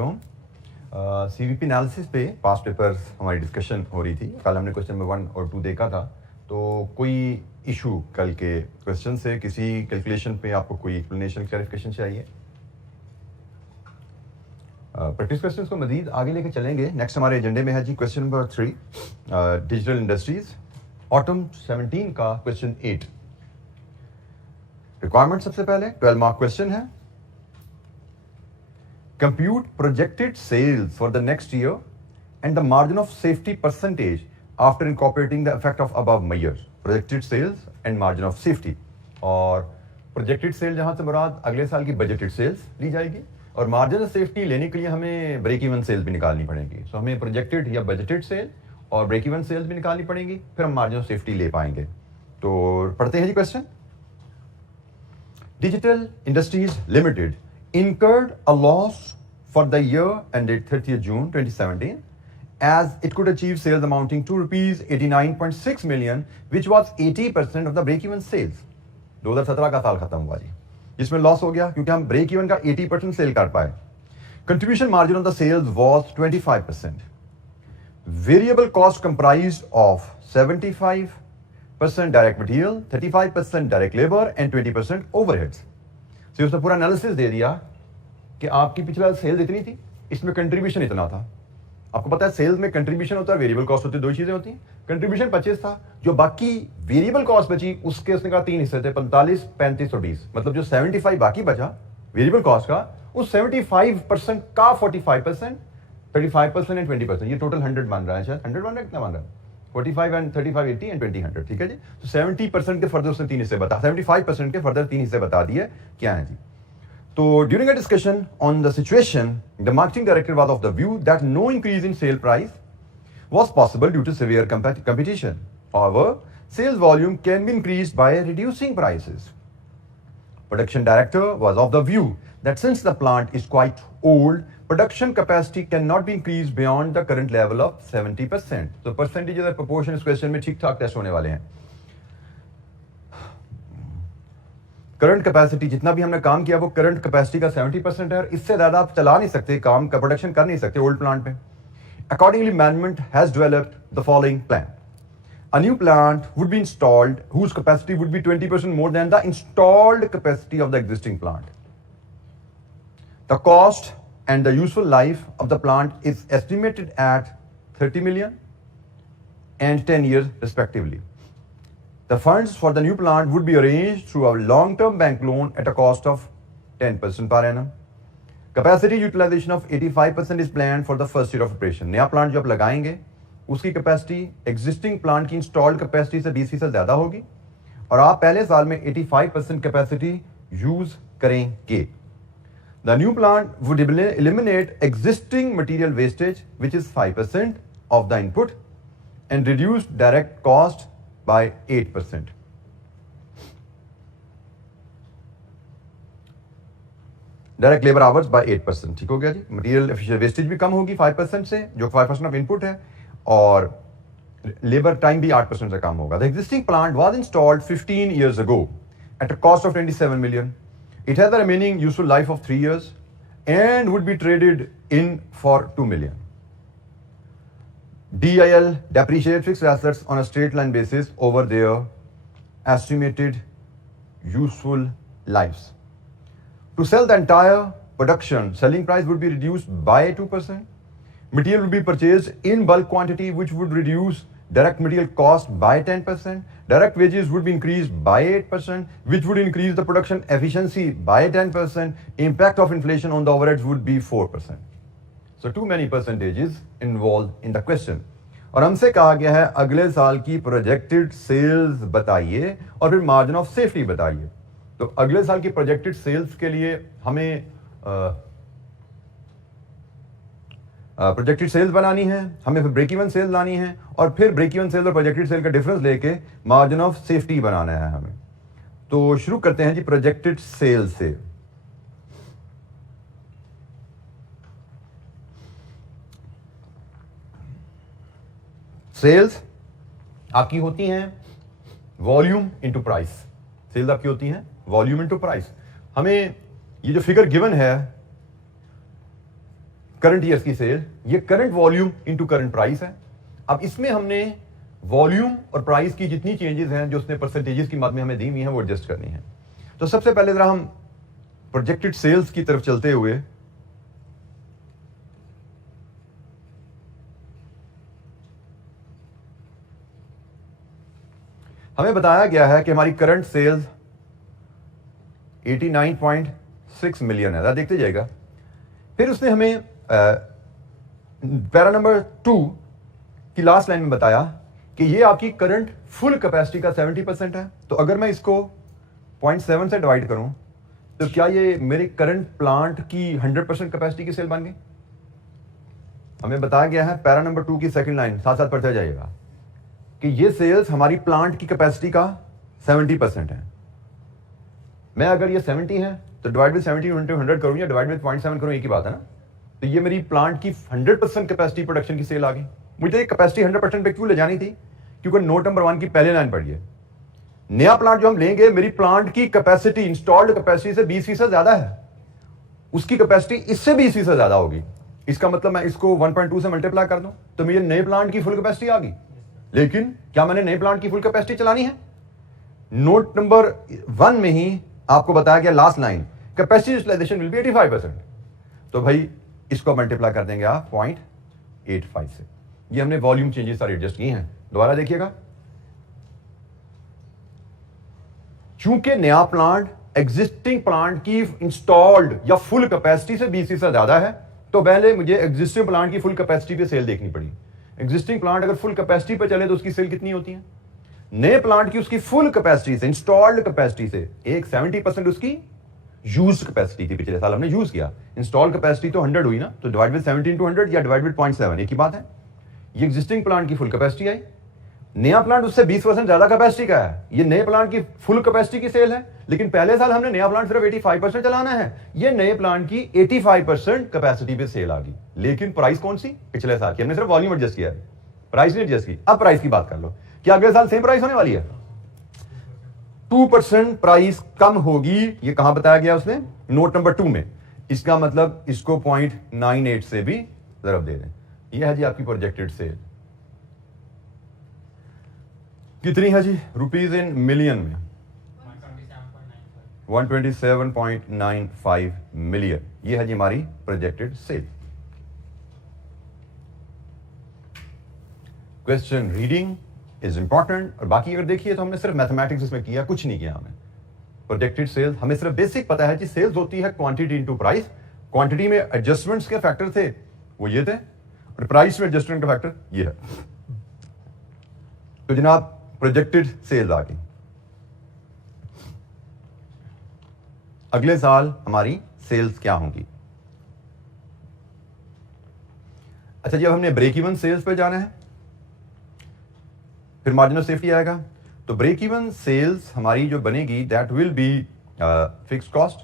वालेकुम। CVP analysis पे past papers हमारी डिस्कशन हो रही थी। कल हमने क्वेश्चन नंबर 1 और 2 देखा था, तो कोई इशू कल के क्वेश्चन से, किसी कैलकुलेशन पे आपको कोई एक्सप्लेनेशन क्लैरिफिकेशन चाहिए? प्रैक्टिस क्वेश्चन को मजीद आगे लेके चलेंगे। नेक्स्ट हमारे एजेंडे में है जी question number 3, digital industries, autumn 17 का क्वेश्चन 8। रिक्वायरमेंट सबसे पहले 12 मार्क क्वेश्चन है। Compute projected sales for the next year and the margin of safety percentage after incorporating the effect of above measures. Projected sales and margin of safety, और projected sale जहां से मुराद अगले साल की budgeted sales ली जाएगी, और margin of safety लेने के लिए हमें ब्रेक इवन सेल्स भी निकालनी पड़ेगी। सो हमें प्रोजेक्टेड या बजटेड सेल और ब्रेक इवन सेल्स भी निकालनी पड़ेंगी, फिर हम मार्जिन ऑफ सेफ्टी ले पाएंगे। तो पढ़ते हैं जी question. Digital industries limited incurred a loss for the year ended 30th June 2017 as it could achieve sales amounting to rupees 89.6 million, which was 80% of the break-even sales। 2017 का साल खत्म हुआ जी, जिसमें लॉस हो गया क्योंकि हम ब्रेक इवन का 80% सेल कर पाए। Contribution margin on the sales was 25%। Variable cost comprised of 75% direct material, 35% direct labour and 20% overheads. तो उसने पूरा एनालिसिस दे दिया कि आपकी पिछला सेल्स इतनी थी, इसमें कंट्रीब्यूशन इतना था। आपको पता है सेल्स में कंट्रीब्यूशन होता है, वेरिएबल कॉस्ट होती है, दो चीजें होती हैं। कंट्रीब्यूशन 25 था, जो बाकी वेरिएबल कॉस्ट बची उसके उसने कहा 3 हिस्से थे, 45, 35 और 20। मतलब जो 75 बाकी बचा वेरिएबल कॉस्ट का, उस 75% का 45%, 35% एंड 20%, ये टोटल 100 मान रहा है। शायद 100 मान रहा है, कितना मान रहा है? 45 एंड 35, 80 एंड 20, 100। ठीक है जी। तो 70% के फर्दर उसने 3 हिस्से बता, 75% के फर्दर 3 हिस्से बता दिए क्या है जी। तो during a discussion on the situation, the marketing director was of the view that no increase in sale price was possible due to severe competition. However, sales volume can be increased by reducing prices. Production director was of the view that since the plant is quite old, production capacity cannot be increased beyond the current level of 70%. So percentages और proportion इस question में ठीक ठाक test होने वाले हैं। Current capacity, जितना भी हमने काम किया वो करंट कैपेसिटी का 70% है, और इससे ज्यादा आप चला नहीं सकते, काम का प्रोडक्शन कर नहीं सकते ओल्ड प्लांट में। Accordingly, management has developed the following plan. A new plant would be installed whose capacity would be 20% more than the installed capacity of the existing plant. The cost and the useful life of the plant is estimated at 30 million and 10 years respectively. The funds for the new plant would be arranged through a long-term bank loan at a cost of 10% per annum. Capacity utilization of 85% is planned for the first year of operation. नया plant जो आप लगाएंगे उसकी capacity existing plant की installed capacity से 20% ज्यादा होगी, और आप पहले साल में 85% कैपेसिटी यूज करेंगे। The new plant would eliminate existing material wastage, which is 5% of the input, and reduce direct cost by 8%. Direct labour hours bye 8%। ठीक हो गया जी। मटेरियल एफिशिएंट वेस्टेज भी कम होगी 5% से, जो 5% ऑफ इनपुट है, और लेबर टाइम भी 8% से कम होगा। The existing plant was installed 15 years ago at a cost of 27 million. It has the remaining useful life of 3 years and would be traded in for 2 million. DIL depreciate fixed assets on a straight line basis over their estimated useful lives. To sell the entire production, selling price would be reduced by 2%. Material would be purchased in bulk quantity, which would reduce direct material cost by 10%. Direct wages would be increased by 8%, which would increase the production efficiency by 10%. Impact of inflation on the overheads would be 4%. So too many percentages involved in the question. और हमसे कहा गया है अगले साल की projected sales बताइए और फिर मार्जिन ऑफ सेफ्टी बताइए। तो अगले साल की प्रोजेक्टेड सेल्स के लिए हमें प्रोजेक्टेड सेल्स बनानी है, हमें फिर ब्रेक इवन सेल लानी है, और फिर ब्रेक इवन सेल और प्रोजेक्टेड सेल का डिफरेंस लेके मार्जिन ऑफ सेफ्टी बनाना है हमें। तो शुरू करते हैं जी प्रोजेक्टेड सेल से। सेल्स आपकी होती हैं वॉल्यूम इनटू प्राइस। सेल्स आपकी होती हैं वॉल्यूम इनटू प्राइस। हमें ये जो फिगर गिवन है करंट ईयर की सेल, ये current volume into current price है। अब इसमें हमने वॉल्यूम और प्राइस की जितनी चेंजेस हैं जो उसने परसेंटेजेस की मद में हमें दी हुई हैं वो एडजस्ट करनी है। तो सबसे पहले जरा हम प्रोजेक्टेड सेल्स की तरफ चलते हुए हमें बताया गया है कि हमारी करंट सेल्स 89.6 मिलियन है, देखते जाएगा। फिर उसने हमें पैरा नंबर 2 की लास्ट लाइन में बताया कि ये आपकी करंट फुल कैपेसिटी का 70% है। तो अगर मैं इसको 0.7 से डिवाइड करूं तो क्या ये मेरे करंट प्लांट की 100% कैपेसिटी की सेल बन गई? हमें बताया गया है पैरा नंबर 2 की सेकंड लाइन, साथ साथ पढ़ते जाइएगा, कि ये सेल्स हमारी प्लांट की कैपेसिटी का 70% है। मैं अगर ये 70 है तो डिवाइड विद 70 इंटू 100 करूं या डिवाइड विद 0.7 करूं, एक ही बात है ना। तो ये मेरी प्लांट की 100% कैपेसिटी प्रोडक्शन की सेल आ गई। मुझे कैपेसिटी 100% पे क्यों ले जानी थी? क्योंकि नोट नंबर 1 की पहले लाइन पढ़िए, नया प्लांट जो हम लेंगे मेरी प्लांट की कैपेसिटी इंस्टॉल्ड कैपेसिटी से 20% ज्यादा है, उसकी कैपेसिटी इससे 20% ज्यादा होगी। इसका मतलब मैं इसको 1.2 से मल्टीप्लाई कर दूं तो मुझे नए प्लांट की फुल कैपेसिटी आ गई। लेकिन क्या मैंने नए प्लांट की फुल कैपेसिटी चलानी है? नोट नंबर 1 में ही आपको बताया गया last line, capacity utilisation will be 85%। तो भाई इसको मल्टीप्लाई कर देंगे आप 0.85 से। ये हमने वॉल्यूम चेंजेस सारे एडजस्ट किए हैं। दोबारा देखिएगा, चूंकि नया प्लांट एग्जिस्टिंग प्लांट की इंस्टॉल्ड या फुल कैपेसिटी से 20% ज्यादा है, तो पहले मुझे एग्जिस्टिंग प्लांट की फुल कैपेसिटी पे सेल देखनी पड़ी। एग्जिस्टिंग प्लांट अगर फुल कैपेसिटी पे चले तो उसकी सेल कितनी होती है? नए प्लांट की उसकी फुल कैपेसिटी से, इंस्टॉल्ड कैपेसिटी से एक 70% उसकी यूज कैपेसिटी थी, पिछले साल हमने यूज किया। इंस्टॉल्ड कैपेसिटी तो 100 हुई ना, तो डिवाइड विद 70 into 100 या डिवाइड विद 0.7 एक ही बात है। ये एग्जिस्टिंग प्लांट की फुल कैपेसिटी आई, नया प्लांट उससे 20% ज्यादा कैपेसिटी का है, ये नए प्लांट की फुल कैपेसिटी की सेल है। लेकिन पहले साल हमने नया प्लांट सिर्फ 85% चलाना है, ये नए प्लांट की 85% कैपेसिटी पे सेल आ गई। लेकिन प्राइस कौन सी? पिछले साल की। हमने सिर्फ वॉल्यूम एडजस्ट किया है, प्राइस नहीं एडजस्ट की। अब प्राइस की बात कर लो, क्या अगले साल सेम प्राइस होने वाली है? 2% प्राइस कम होगी। ये कहां बताया गया उसने? नोट नंबर 2 में। इसका मतलब इसको 0.98 से भी जरब दे दें। ये है जी आपकी प्रोजेक्टेड सेल। कितनी है जी? रुपीज इन मिलियन में 127.95 मिलियन। ये है जी हमारी projected sale. Question reading is important. और बाकी अगर देखिए तो हमने सिर्फ मैथमेटिक्स इसमें किया, कुछ नहीं किया हमने। प्रोजेक्टेड सेल्स हमें सिर्फ बेसिक पता है कि सेल्स होती है क्वांटिटी इनटू प्राइस। क्वांटिटी में एडजस्टमेंट्स के फैक्टर थे वो ये थे, और प्राइस में एडजस्टमेंट का फैक्टर ये है। तो जनाब प्रोजेक्टेड सेल्स आ गई। अगले साल हमारी सेल्स क्या होंगी? अच्छा जी, अब हमने ब्रेक इवन सेल्स पे जाना है, फिर मार्जिन ऑफ सेफ्टी आएगा। तो ब्रेक इवन सेल्स हमारी जो बनेगी that will be fixed cost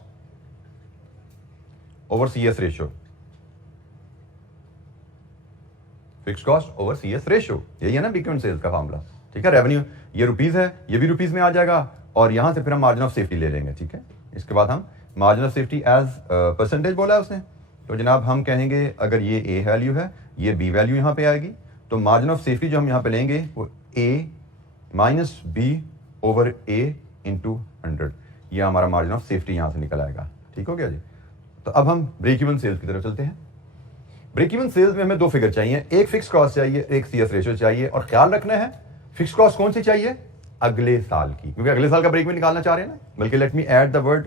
over CS ratio. Fixed cost over CS ratio, यही है ना ब्रेक इवन सेल्स का फार्मूला। ठीक है, रेवेन्यू ये रुपीज है, ये भी रुपीज में आ जाएगा, और यहां से फिर हम मार्जिन ऑफ सेफ्टी ले लेंगे। ठीक है, इसके बाद हम margin of safety as percentage बोला है उसने। तो जनाब हम कहेंगे अगर ये ए वैल्यू है, ये बी वैल्यू यहां पे आएगी, तो मार्जिन ऑफ सेफ्टी जो हम यहां पे लेंगे वो ए माइनस बी ओवर ए इंटू 100। ये हमारा मार्जिन ऑफ सेफ्टी यहां से निकल आएगा। ठीक हो गया जी। तो अब हम ब्रेक इवन सेल्स की तरफ चलते हैं। ब्रेक इवन सेल्स में हमें दो फिगर चाहिए, एक फिक्स कॉस्ट चाहिए, एक सीएस रेशियो चाहिए। और ख्याल रखना है फिक्स कॉस्ट कौन सी चाहिए? अगले साल की, क्योंकि अगले साल का ब्रेक इवन निकालना चाह रहे हैं ना। बल्कि let me add the word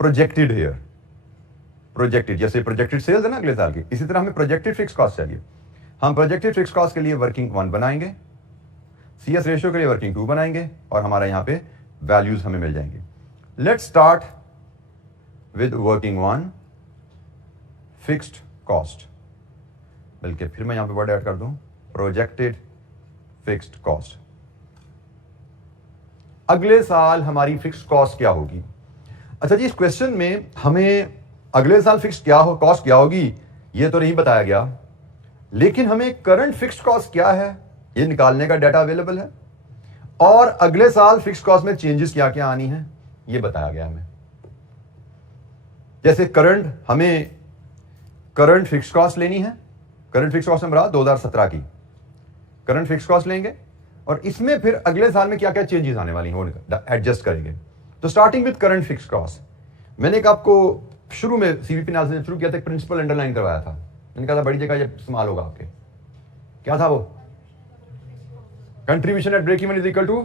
projected here. Projected, जैसे प्रोजेक्टेड सेल्स है ना अगले साल की, इसी तरह हमें प्रोजेक्टेड फिक्स कॉस्ट चाहिए। हम प्रोजेक्टेड फिक्स कॉस्ट के लिए वर्किंग 1 बनाएंगे, सीएस रेशियो के लिए वर्किंग 2 बनाएंगे, और हमारा यहां पे वैल्यूज हमें मिल जाएंगे। Let's start with working 1 fixed cost. बल्कि फिर मैं यहां पे वर्ड ऐड कर दूं, प्रोजेक्टेड फिक्स्ड कॉस्ट। अगले साल हमारी फिक्स्ड कॉस्ट क्या होगी? अच्छा जी, इस क्वेश्चन में हमें अगले साल फिक्स्ड क्या हो कॉस्ट क्या होगी ये तो नहीं बताया गया, लेकिन हमें करंट फिक्स्ड कॉस्ट क्या है ये निकालने का डाटा अवेलेबल है, और अगले साल फिक्स्ड कॉस्ट में चेंजेस क्या क्या आनी है ये बताया गया हमें। जैसे करंट हमें करंट फिक्स कॉस्ट लेनी है। करंट फिक्स कॉस्ट नंबर 2017 की करंट फिक्स कॉस्ट लेंगे और इसमें फिर अगले साल में क्या क्या चेंजेस आने वाली हैं एडजस्ट करेंगे। तो starting with current fix cost, मैंने एक आपको शुरू में सीवीपी एनालिसिस शुरू किया था, एक प्रिंसिपल अंडरलाइन करवाया था, मैंने कहा था बड़ी जगह ये इस्तेमाल होगा आपके। क्या था वो? Contribution at break even is equal to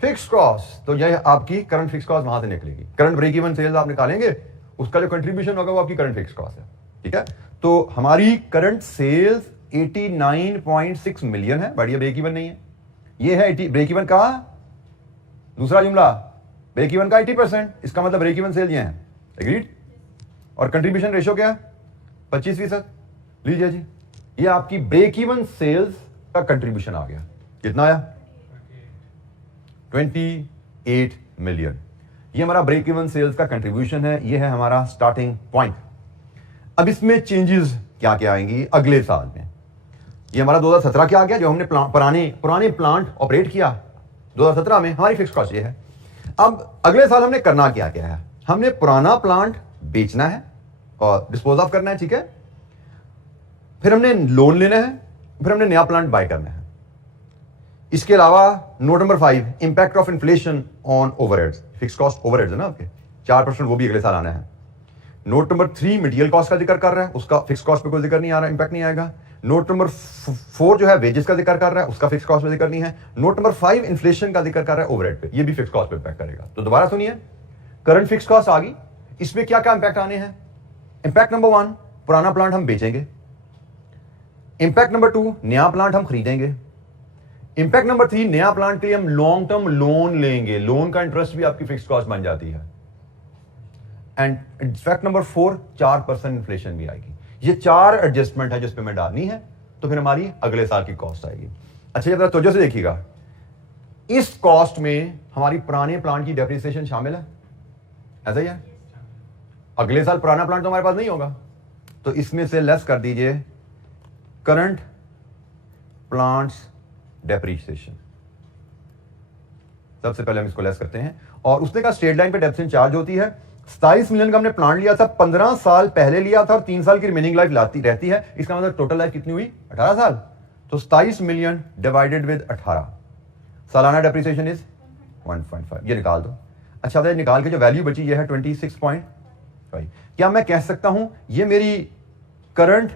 fix cost. तो यह आपकी करंट फिक्स कॉस्ट वहां से निकलेगी। करंट ब्रेक इवन सेल्स आप निकालेंगे, उसका जो कंट्रीब्यूशन होगा वो आपकी करंट फिक्स कॉस्ट है। ठीक है, तो हमारी करंट सेल्स 89.6 मिलियन है, बढ़िया ब्रेक इवन नहीं है। ये है ब्रेक इवन का दूसरा जुमला, ब्रेक इवन का 80%, इसका मतलब ब्रेक इवन सेल ये है। एग्रीड? और कंट्रीब्यूशन रेशियो क्या है? 25%। लीजिए जी, ये आपकी ब्रेक इवन सेल्स का कंट्रीब्यूशन आ गया। कितना आया? 28 मिलियन। ये हमारा ब्रेक इवन सेल्स का कंट्रीब्यूशन है, ये है हमारा स्टार्टिंग पॉइंट। अब इसमें चेंजेस क्या क्या आएंगी अगले साल में। ये हमारा 2017 क्या आ गया, जो हमने पुराने प्लांट ऑपरेट किया 2017 में, हमारी फिक्स कॉस्ट ये है। अब अगले साल हमने करना क्या क्या है, हमने पुराना प्लांट बेचना है और डिस्पोज ऑफ करना है। ठीक है, फिर हमने लोन लेना है, फिर हमने नया प्लांट बाय करना है। इसके अलावा note number 5, impact of inflation on overheads. Fix cost overheads है ना आपके 4%, वो भी अगले साल आना है। नोट नंबर 3 मटेरियल कॉस्ट का जिक्र कर रहा है, उसका फिक्स कॉस्ट पे कोई जिक्र नहीं आ रहा, इंपैक्ट नहीं आएगा। नोट नंबर 4 जो है वेजेस का जिक्र कर रहा है, उसका फिक्स कॉस्ट पे जिक्र नहीं है। नोट नंबर 5 इन्फ्लेशन का जिक्र कर रहा है ओवरहेड पे, ये भी फिक्स कॉस्ट पे इंपैक्ट करेगा। तो दोबारा सुनिए, करंट फिक्स कॉस्ट आ गई, इसमें क्या क्या इंपैक्ट आने हैं। इंपैक्ट नंबर 1, पुराना प्लांट हम बेचेंगे। इंपैक्ट नंबर 2, नया प्लांट हम खरीदेंगे। इंपैक्ट नंबर 3, नया प्लांट के लिए हम लॉन्ग टर्म लोन लेंगे, लोन का इंटरेस्ट भी आपकी फिक्स कॉस्ट बन जाती है। एंड फैक्ट नंबर 4, 4% इन्फ्लेशन भी आएगी। ये 4 एडजस्टमेंट है जिस पे मैं डालनी है, तो फिर हमारी अगले साल की कॉस्ट आएगी। अच्छा, ये तवज्जो से देखिएगा, इस कॉस्ट में हमारी पुराने प्लांट की डेप्रिसिएशन शामिल है, ऐसा ही है। अगले साल पुराना प्लांट तो हमारे पास नहीं होगा, तो इसमें से लेस कर दीजिए करंट प्लांट्स डेप्रिसिएशन। सबसे पहले हम इसको लेस करते हैं, और उसने कहा स्ट्रेट लाइन पे डेप्रिसिएशन चार्ज होती है। 27 मिलियन का हमने प्लांट लिया था, 15 साल पहले लिया था, और 3 साल की रिमेनिंग लाइफ रहती है। इसका मतलब टोटल लाइफ कितनी हुई? 18 साल। तो 27 मिलियन डिवाइडेड विद 18, सालाना डेप्रिसिएशन इज 1.5। ये निकाल दो। अच्छा, तो निकाल के जो वैल्यू बची ये है 26.5। क्या मैं कह सकता हूं ये मेरी करंट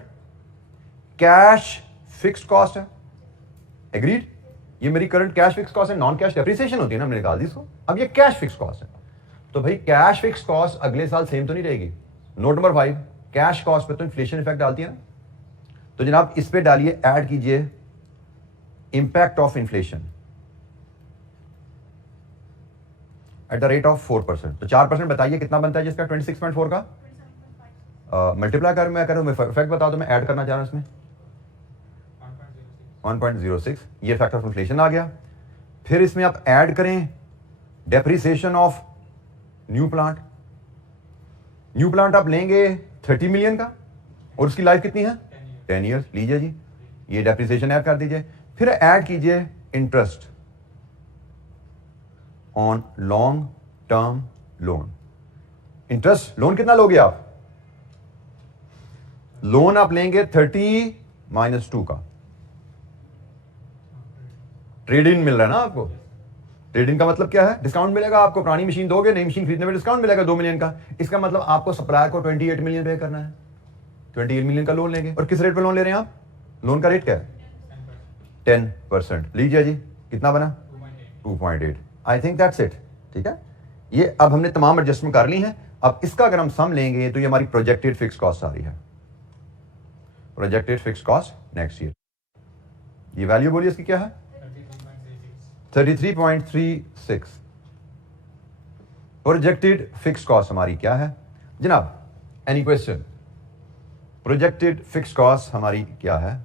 कैश फिक्स्ड कॉस्ट है? एग्रीड? ये मेरी करंट कैश फिक्स कॉस्ट है, नॉन कैश डेप्रिसिएशन होती है ना, हमने निकाल दी इसको। अब ये कैश फिक्स कॉस्ट है, तो भाई कैश फिक्स कॉस्ट अगले साल सेम तो नहीं रहेगी। नोट नंबर 5, कैश कॉस्ट पे तो इन्फ्लेशन इफेक्ट डालती है ना, तो जनाब इस पे डालिए, ऐड कीजिए impact of inflation at the rate of 4%। तो 4% बताइए कितना बनता है जिसका 26.4 का मल्टीप्लाई कर, मैं करूँ इफेक्ट बता दो, मैं ऐड करना चाह रहा हूं इसमें 1.06, ये फैक्टर ऑफ इन्फ्लेशन आ गया। फिर इसमें आप ऐड करें depreciation of new plant. New plant आप लेंगे 30 मिलियन का, और उसकी लाइफ कितनी है? 10 ईयर्स। लीजिए जी, ये डेप्रिसिएशन ऐड कर दीजिए। फिर ऐड कीजिए interest on long term loan. Interest loan कितना लोगे आप? लोन आप लेंगे 30 - 2 का। ट्रेड इन मिल रहा है ना आपको। ट्रेड इन का मतलब क्या है? डिस्काउंट मिलेगा आपको। पुरानी मशीन दोगे, नई मशीन खरीदने में डिस्काउंट मिलेगा 2 मिलियन का। इसका मतलब आपको सप्लायर को 28 मिलियन पे करना है। 28 मिलियन का लोन लेंगे। और किस रेट पे लोन ले रहे हैं आप? लोन का रेट क्या है? 10%। लीजिए जी, कितना बना? 2.8। I think that's it. ठीक है, ये अब हमने तमाम एडजस्टमेंट कर ली है। अब इसका अगर हम सम लेंगे तो ये हमारी प्रोजेक्टेड फिक्स कॉस्ट आ रही है। Projected fix cost next year, ये वैल्यू बोलिए इसकी क्या है? 33.36। प्रोजेक्टेड फिक्स कॉस्ट हमारी क्या है जनाब? Any question? Projected fix cost हमारी क्या है?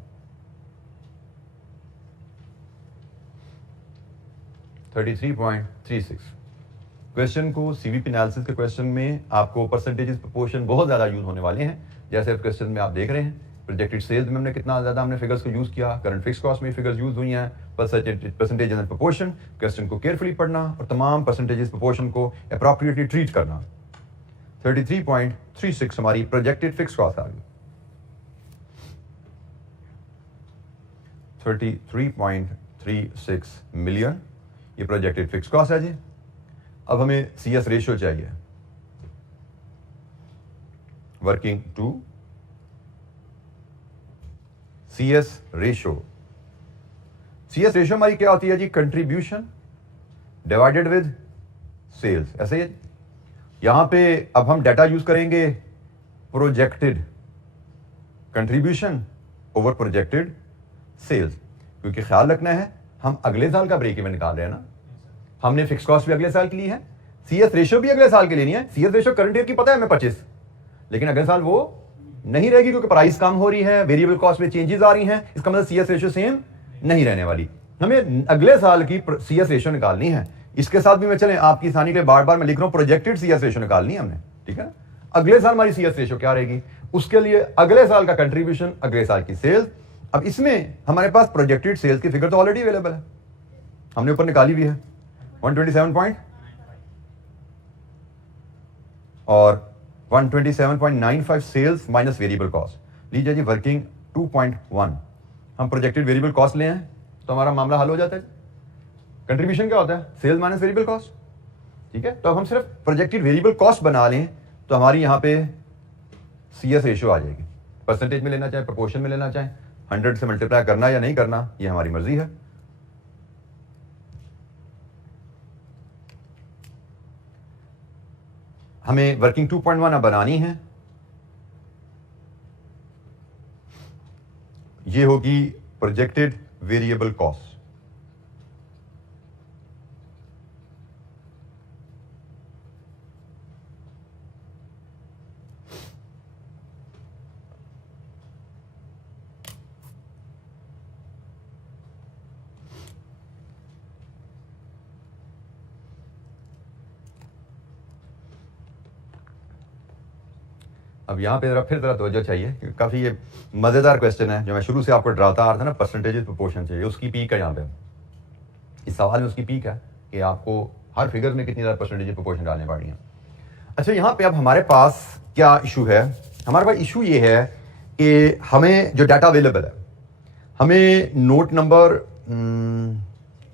33.36। क्वेश्चन को सीवीपी एनालिसिस के क्वेश्चन में आपको परसेंटेजेस प्रोपोर्शन बहुत ज्यादा यूज होने वाले हैं। जैसे क्वेश्चन में आप देख रहे हैं, प्रोजेक्टेड सेल्स में हमने कितना ज्यादा हमने फिगर्स को यूज किया, करंट फिक्स कॉस्ट में फिगर्स यूज हुई हैं, परसेंटेज एंड प्रोपोर्शन। क्वेश्चन को केयरफुली पढ़ना और तमाम परसेंटेजेस प्रोपोर्शन को अप्रोप्रिएटली ट्रीट करना। 33.36 हमारी प्रोजेक्टेड फिक्स कॉस्ट आ गई। 33.36 मिलियन, ये प्रोजेक्टेड फिक्स कॉस्ट है जी। अब हमें CS रेशियो चाहिए, working to CS ratio. CS ratio हमारी क्या होती है जी? कंट्रीब्यूशन डिवाइडेड विद सेल्स, ऐसे ही। यहां पे अब हम डाटा यूज करेंगे projected contribution over projected sales, क्योंकि ख्याल रखना है हम अगले साल का ब्रेक इवन निकाल रहे हैं ना। हमने फिक्स कॉस्ट भी अगले साल के लिए है, CS रेशियो भी अगले साल के लिए नहीं है। CS रेशियो करंट ईयर की पता है हमें 25, लेकिन अगले साल वो नहीं रहेगी क्योंकि प्राइस कम हो रही है, वेरिएबल कॉस्ट में चेंजेस आ रही हैं, इसका मतलब CS रेशियो सेम नहीं रहने वाली। हमें अगले साल की CS रेशियो निकालनी है। इसके साथ भी मैं चलें आपकी आसानी के लिए बार बार मैं लिख रहा हूं प्रोजेक्टेड CS रेशियो निकालनी है हमने, ठीक है। अगले साल हमारी CS रेशियो क्या रहेगी, उसके लिए अगले साल का कंट्रीब्यूशन, अगले साल की सेल्स। अब इसमें हमारे पास प्रोजेक्टेड सेल्स की फिगर तो ऑलरेडी अवेलेबल है, हमने ऊपर निकाली भी है 127 पॉइंट और 127.95 सेल्स माइनस वेरिएबल कॉस्ट। लीजिए जी वर्किंग 2.1, हम प्रोजेक्टेड वेरिएबल कॉस्ट ले हैं तो हमारा मामला हल हो जाता है। कंट्रीब्यूशन क्या होता है? सेल्स माइनस वेरिएबल कॉस्ट, ठीक है। तो अब हम सिर्फ प्रोजेक्टेड वेरिएबल कॉस्ट बना लें तो हमारी यहां पे CS रेशियो आ जाएगी। परसेंटेज में लेना चाहे, प्रोपोर्शन में लेना चाहे, 100 से मल्टीप्लाई करना या नहीं करना ये हमारी मर्जी है। हमें वर्किंग 2.1 अब बनानी है, ये होगी प्रोजेक्टेड वेरिएबल कॉस्ट। अब यहाँ पे फिर जरा तवज्जो चाहिए क्योंकि काफ़ी ये मज़ेदार क्वेश्चन है जो मैं शुरू से आपको डराता आ रहा था ना, परसेंटेज प्रोपोर्शन चाहिए, उसकी पीक है यहाँ पे। इस सवाल में उसकी पीक है कि आपको हर फिगर में कितनी ज़्यादा परसेंटेज प्रोपोर्शन डालने पड़ रही है। अच्छा, यहाँ पे अब हमारे पास क्या इशू है? हमारे पास इशू ये है कि हमें जो डाटा अवेलेबल है, हमें नोट नंबर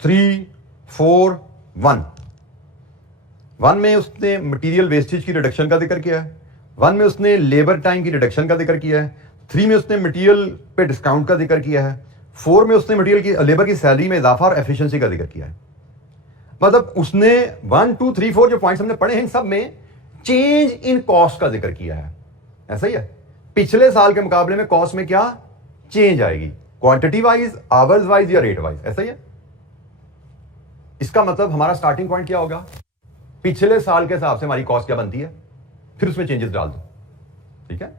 341 में उसने मटीरियल वेस्टेज की रिडक्शन का जिक्र किया है, 1 में उसने लेबर टाइम की रिडक्शन का जिक्र किया है, 3 में उसने मटेरियल पे डिस्काउंट का जिक्र किया है, 4 में उसने मटेरियल की लेबर की सैलरी में इजाफा और एफिशिएंसी का जिक्र किया है। मतलब उसने 1 2 3 4 जो पॉइंट्स हमने पढ़े हैं सब में चेंज इन कॉस्ट का जिक्र किया है। ऐसा ही है, पिछले साल के मुकाबले में कॉस्ट में क्या चेंज आएगी, क्वांटिटी वाइज, आवर्स वाइज या रेट वाइज। ऐसा ही है। इसका मतलब हमारा स्टार्टिंग पॉइंट क्या होगा? पिछले साल के हिसाब से हमारी कॉस्ट क्या बनती है, फिर उसमें चेंजेस डाल दो, ठीक है।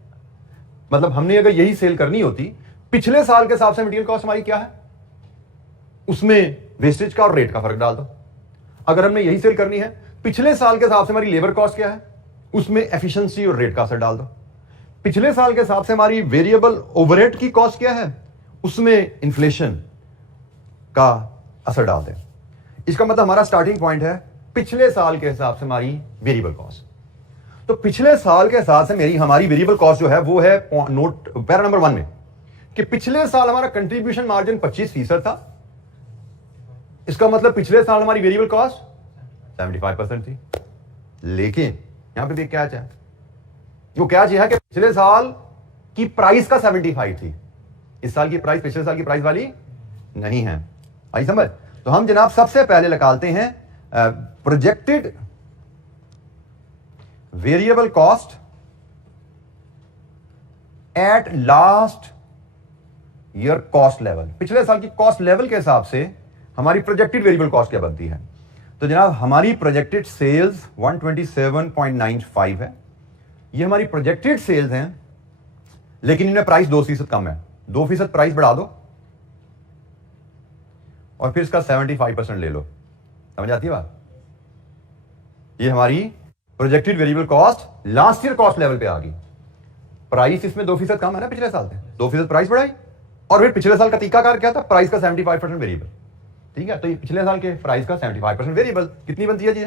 मतलब हमने अगर यही सेल करनी होती, पिछले साल के हिसाब से मटेरियल कॉस्ट हमारी क्या है, उसमें वेस्टेज का और रेट का फर्क डाल दो। अगर हमने यही सेल करनी है, पिछले साल के हिसाब से हमारी लेबर कॉस्ट क्या है, उसमें एफिशिएंसी और रेट का असर डाल दो। पिछले साल के हिसाब से हमारी वेरिएबल ओवरहेड की कॉस्ट क्या है, उसमें इन्फ्लेशन का असर डाल दें। इसका मतलब हमारा स्टार्टिंग पॉइंट है पिछले साल के हिसाब से हमारी वेरिएबल कॉस्ट। तो पिछले साल के हिसाब से हमारी वेरिएबल कॉस्ट जो है वो है नोट पैरा नंबर 1 में कि पिछले साल हमारा कंट्रीब्यूशन मार्जिन 25% था। इसका मतलब पिछले साल हमारी वेरिएबल कॉस्ट 75% थी। लेकिन यहां पे क्या है, वो क्या है कि पिछले साल की प्राइस का 75 थी, इस साल की प्राइस पिछले साल की प्राइस वाली नहीं है। आई समझ? तो हम जनाब सबसे पहले निकालते हैं projected variable cost at last year cost level. पिछले साल की कॉस्ट लेवल के हिसाब से हमारी प्रोजेक्टेड वेरिएबल कॉस्ट क्या बनती है। तो जनाब हमारी प्रोजेक्टेड सेल्स 127.95 है, ये हमारी प्रोजेक्टेड सेल्स हैं, लेकिन इनमें प्राइस 2% कम है। 2% प्राइस बढ़ा दो और फिर इसका 75% ले लो। समझ आती है बात? ये हमारी projected variable cost last year cost level पे आ गई। प्राइस इसमें 2% कम है ना पिछले साल से, 2% प्राइस बढ़ाई और फिर पिछले साल का तरीकाकार क्या था, प्राइस का 75% वेरिएबल। ठीक है, तो ये पिछले साल के प्राइस का 75% वेरिएबल कितनी बनती है जी?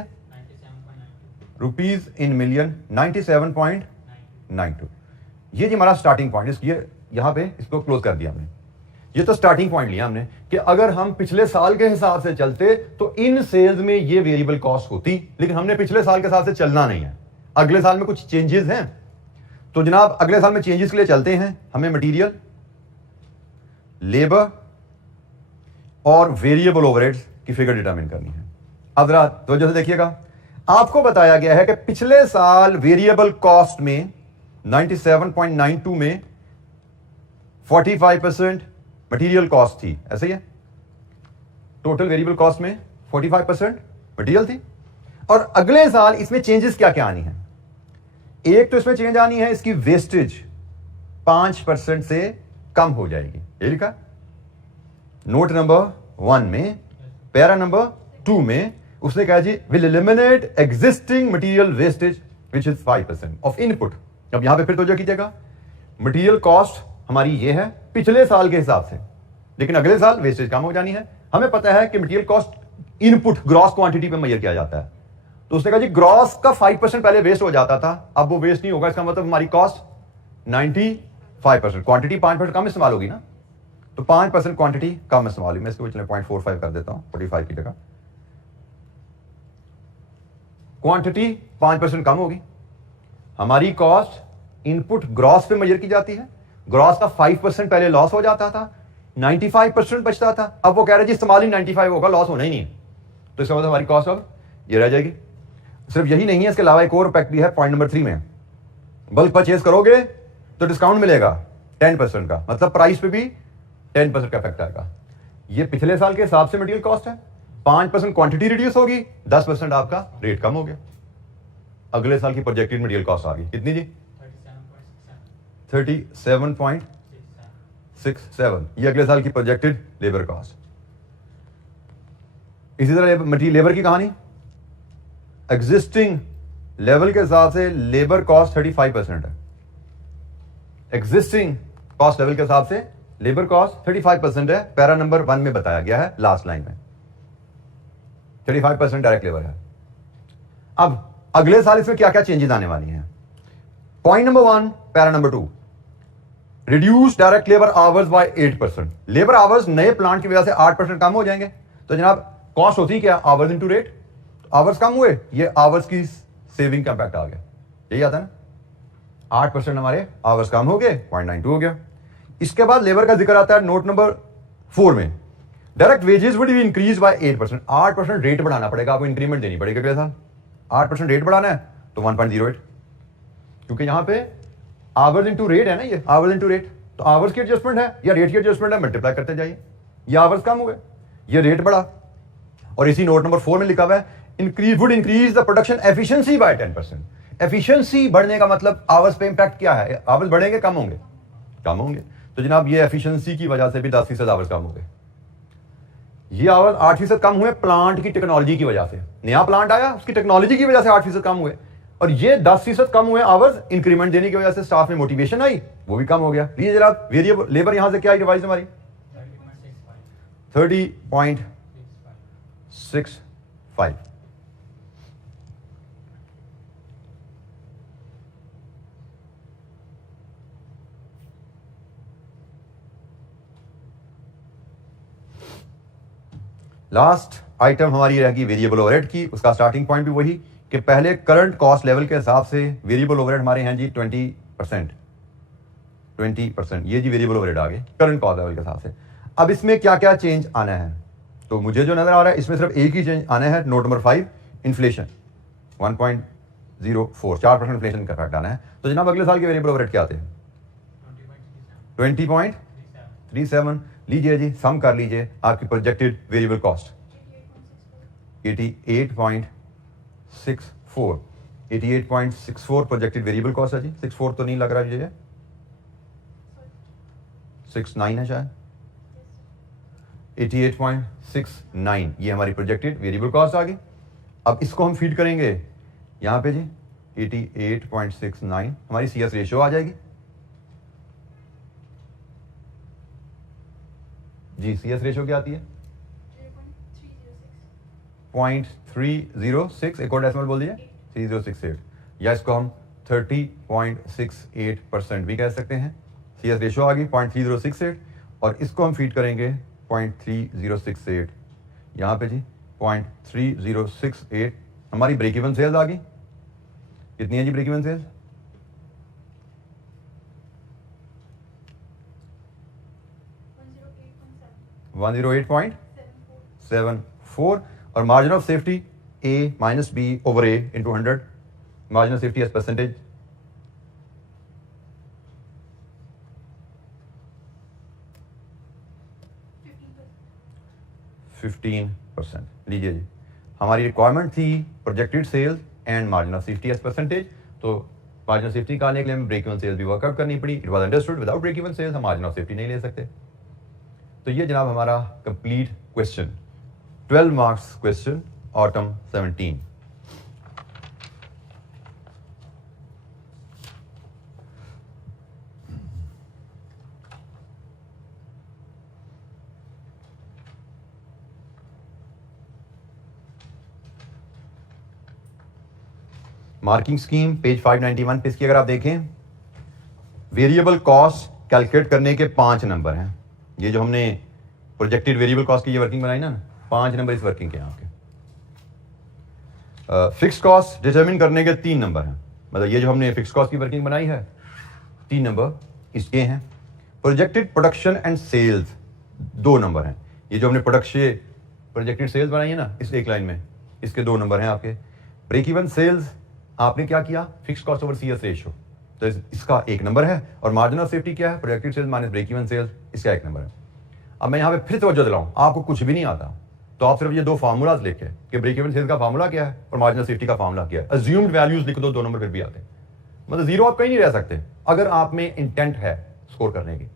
Rupees in million 97.92। ये जी हमारा स्टार्टिंग पॉइंट, इसलिए यहां पे इसको क्लोज कर दिया हमने। ये तो स्टार्टिंग पॉइंट लिया हमने कि अगर हम पिछले साल के हिसाब से चलते तो इन सेल्स में ये वेरिएबल कॉस्ट होती, लेकिन हमने पिछले साल के हिसाब से चलना नहीं है, अगले साल में कुछ चेंजेस हैं। तो जनाब अगले साल में चेंजेस के लिए चलते हैं, हमें मटेरियल, लेबर और वेरिएबल ओवरहेड्स की फिगर डिटरमिन करनी है। अब जरा तो जैसे देखिएगा, आपको बताया गया है कि पिछले साल वेरिएबल कॉस्ट में 97.92 में 45% मटेरियल कॉस्ट थी, ऐसे ही है। टोटल वेरिएबल कॉस्ट में 45% मटेरियल थी। और अगले साल इसमें चेंजेस क्या क्या आनी है? एक तो इसमें चेंज आनी है, इसकी वेस्टेज 5% से कम हो जाएगी, ये लिखा नोट नंबर 1 में, पैरा नंबर 2 में उसने कहा जी will eliminate existing material wastage which is 5% of input. अब यहां पे फिर तो कीजिएगा, मटेरियल कॉस्ट हमारी ये है पिछले साल के हिसाब से, लेकिन अगले साल वेस्टेज कम हो जानी है। हमें पता है कि material cost input gross quantity पे मेजर किया जाता है, तो उसने कहा जी ग्रॉस का 5% पहले वेस्ट हो जाता था, अब वो वेस्ट नहीं होगा, इसका मतलब हमारी कॉस्ट 95%, क्वांटिटी 5% कम इस्तेमाल होगी ना, तो 5% क्वांटिटी कम इस्तेमाल होगी। मैं इसको 0.45 कर देता हूं, 45 की जगह क्वांटिटी 5% कम होगी। हमारी कॉस्ट इनपुट ग्रॉस पे मेजर की जाती है, ग्रॉस का 5% पहले लॉस हो जाता था, 95% बचता था, अब वो कह रहे जी इस्तेमाल ही 95 होगा, लॉस होना ही नहीं है, तो इसका मतलब हमारी कॉस्ट अब ये रह जाएगी। सिर्फ यही नहीं है, इसके अलावा एक और इम्पैक्ट भी है पॉइंट नंबर 3 में, बल्क परचेज करोगे तो डिस्काउंट मिलेगा 10% का, मतलब प्राइस पे भी 10% का इफेक्ट आएगा। ये पिछले साल के हिसाब से मटेरियल कॉस्ट है, 5% क्वांटिटी रिड्यूस होगी, 10% आपका रेट कम हो गया। अगले साल की प्रोजेक्टेड मटेरियल कॉस्ट आ गई कितनी जी? 37.67, ये अगले साल की प्रोजेक्टेड लेबर कॉस्ट। इसी तरह मटेरियल लेबर की कहानी, एग्जिस्टिंग लेवल के हिसाब से लेबर कॉस्ट 35% है, एग्जिस्टिंग कॉस्ट लेवल के हिसाब से लेबर कॉस्ट 35% है, पैरा नंबर 1 में बताया गया है लास्ट लाइन में 35% डायरेक्ट लेबर है। अब अगले साल इसमें क्या क्या चेंजेस आने वाली हैं? Point number 1 para number 2, reduce direct labour hours bye 8%। Labour hours नए प्लांट की वजह से 8% कम हो जाएंगे, तो जनाब कॉस्ट होती क्या? Hours into rate. आवर्स कम हुए, ये आवर्स की सेविंग का इंपैक्ट आ गया, यही आता है ना, 8% हमारे आवर्स कम हो गए, 0.92 हो गया। इसके बाद लेबर का जिक्र आता है नोट नंबर 4 में, direct wages would be increase by 8%। 8% rate बढ़ाना पड़ेगा, आपको इंक्रीमेंट देनी पड़ेगी अगले साल, 8% रेट बढ़ाना है तो 1.08, क्योंकि यहां पे आवर्स इनटू रेट है ना, ये आवर्स इनटू रेट, तो आवर्स की एडजस्टमेंट है या रेट की एडजस्टमेंट है, मल्टीप्लाई करते जाइए। ये आवर्स कम हुए, ये रेट बढ़ा, और इसी नोट नंबर 4 में लिखा हुआ है would increase the production efficiency by 10%। Efficiency बढ़ने का मतलब आवर्स पे इंपैक्ट क्या है? आवर्स बढ़ेंगे कम होंगे? कम होंगे, तो जनाब ये एफिशिएंसी की वजह से भी 10% आवर्स कम हो गए। ये आवर्स 8% कम हुए प्लांट की टेक्नोलॉजी की वजह से, नया प्लांट आया उसकी टेक्नोलॉजी की वजह से 8% कम हुए, और ये 10% कम हुए आवर्स इंक्रीमेंट देने की वजह से, स्टाफ में मोटिवेशन आई, वो भी कम हो गया। लीजिए जनाब वेरिएबल लेबर यहां से क्या आई रिवाइज हमारी 30.65। लास्ट आइटम हमारी रहेगी वेरिएबल ओवरहेड की, उसका स्टार्टिंग पॉइंट भी वही कि पहले करंट कॉस्ट लेवल के हिसाब से वेरिएबल ओवरहेड हमारे हैं जी 20%, ये जी वेरिएबल ओवरहेड आ गए करंट कॉस्ट लेवल के हिसाब से। अब इसमें क्या क्या चेंज आना है, तो मुझे जो नजर आ रहा है इसमें सिर्फ एक ही चेंज आना है, नोट नंबर 5 इन्फ्लेशन 1.04, 4% इन्फ्लेशन का इफेक्ट आना है। तो जनाब अगले साल के वेरिएबल ओवरहेड क्या आते हैं? 20.37। लीजिए जी सम कर लीजिए, आपकी projected variable cost 88.64 projected variable cost है जी। 64 तो नहीं लग रहा मुझे, 69 है शायद, 88.69 ये हमारी प्रोजेक्टेड वेरिएबल कॉस्ट आ गई। अब इसको हम फीड करेंगे यहां पे जी 88.69, हमारी CS रेशियो आ जाएगी जी। CS रेशियो क्या आती है? 0.306, एक और डेसिमल बोल दीजिए 3068, या इसको हम 30.68% भी कह सकते हैं। CS रेशियो आ गई 0.3068, और इसको हम फीड करेंगे 0.3068, यहाँ पे जी 0.3068। हमारी ब्रेक इवन सेल्स आ गई, कितनी है जी ब्रेक इवन सेल्स? 108.74 और margin of safety A minus B over A into 100, margin of safety as percentage 15%। लीजिए जी, हमारी रिक्वायरमेंट थी projected sales and margin of safety as percentage, तो मार्जिन ऑफ सेफ्टी निकालने के लिए हमें ब्रेक इवन सेल्स भी वर्कआउट करनी पड़ी। It was understood without break even sales हम मार्जिन ऑफ सेफ्टी नहीं ले सकते। तो ये जनाब हमारा complete question, 12 marks question autumn 17। Marking scheme page 591 पे इसकी अगर आप देखें, वेरिएबल कॉस्ट कैलकुलेट करने के 5 नंबर हैं। ये जो हमने प्रोजेक्टेड वेरिएबल कॉस्ट की ये वर्किंग बनाई ना, 5 नंबर इस वर्किंग के हैं आपके। फिक्स कॉस्ट डिटरमिन करने के 3 नंबर हैं, मतलब ये जो हमने फिक्स कॉस्ट की वर्किंग बनाई है 3 नंबर इसके हैं। Projected production and sales 2 number हैं। ये जो हमने प्रोजेक्टेड सेल्स बनाई है ना इस एक लाइन में, इसके 2 नंबर हैं आपके। ब्रेक इवन सेल्स आपने क्या किया, fix cost over CS ratio, तो इसका 1 नंबर है। और मार्जिन ऑफ सेफ्टी क्या है, projected sales minus break even sales, इसका 1 नंबर है। अब मैं यहाँ पे फिर तवज्जो दिलाऊं, आपको कुछ भी नहीं आता तो आप सिर्फ ये 2 फार्मूलाज लेके कि ब्रेक इवन सेल्स का फार्मूला क्या है और मार्जिन ऑफ सेफ्टी का फार्मूला क्या है, अज्यूम्ड वैल्यूज लिख दो, 2 नंबर फिर भी आते हैं। मतलब जीरो आप कहीं नहीं रह सकते अगर आप में इंटेंट है स्कोर करने की।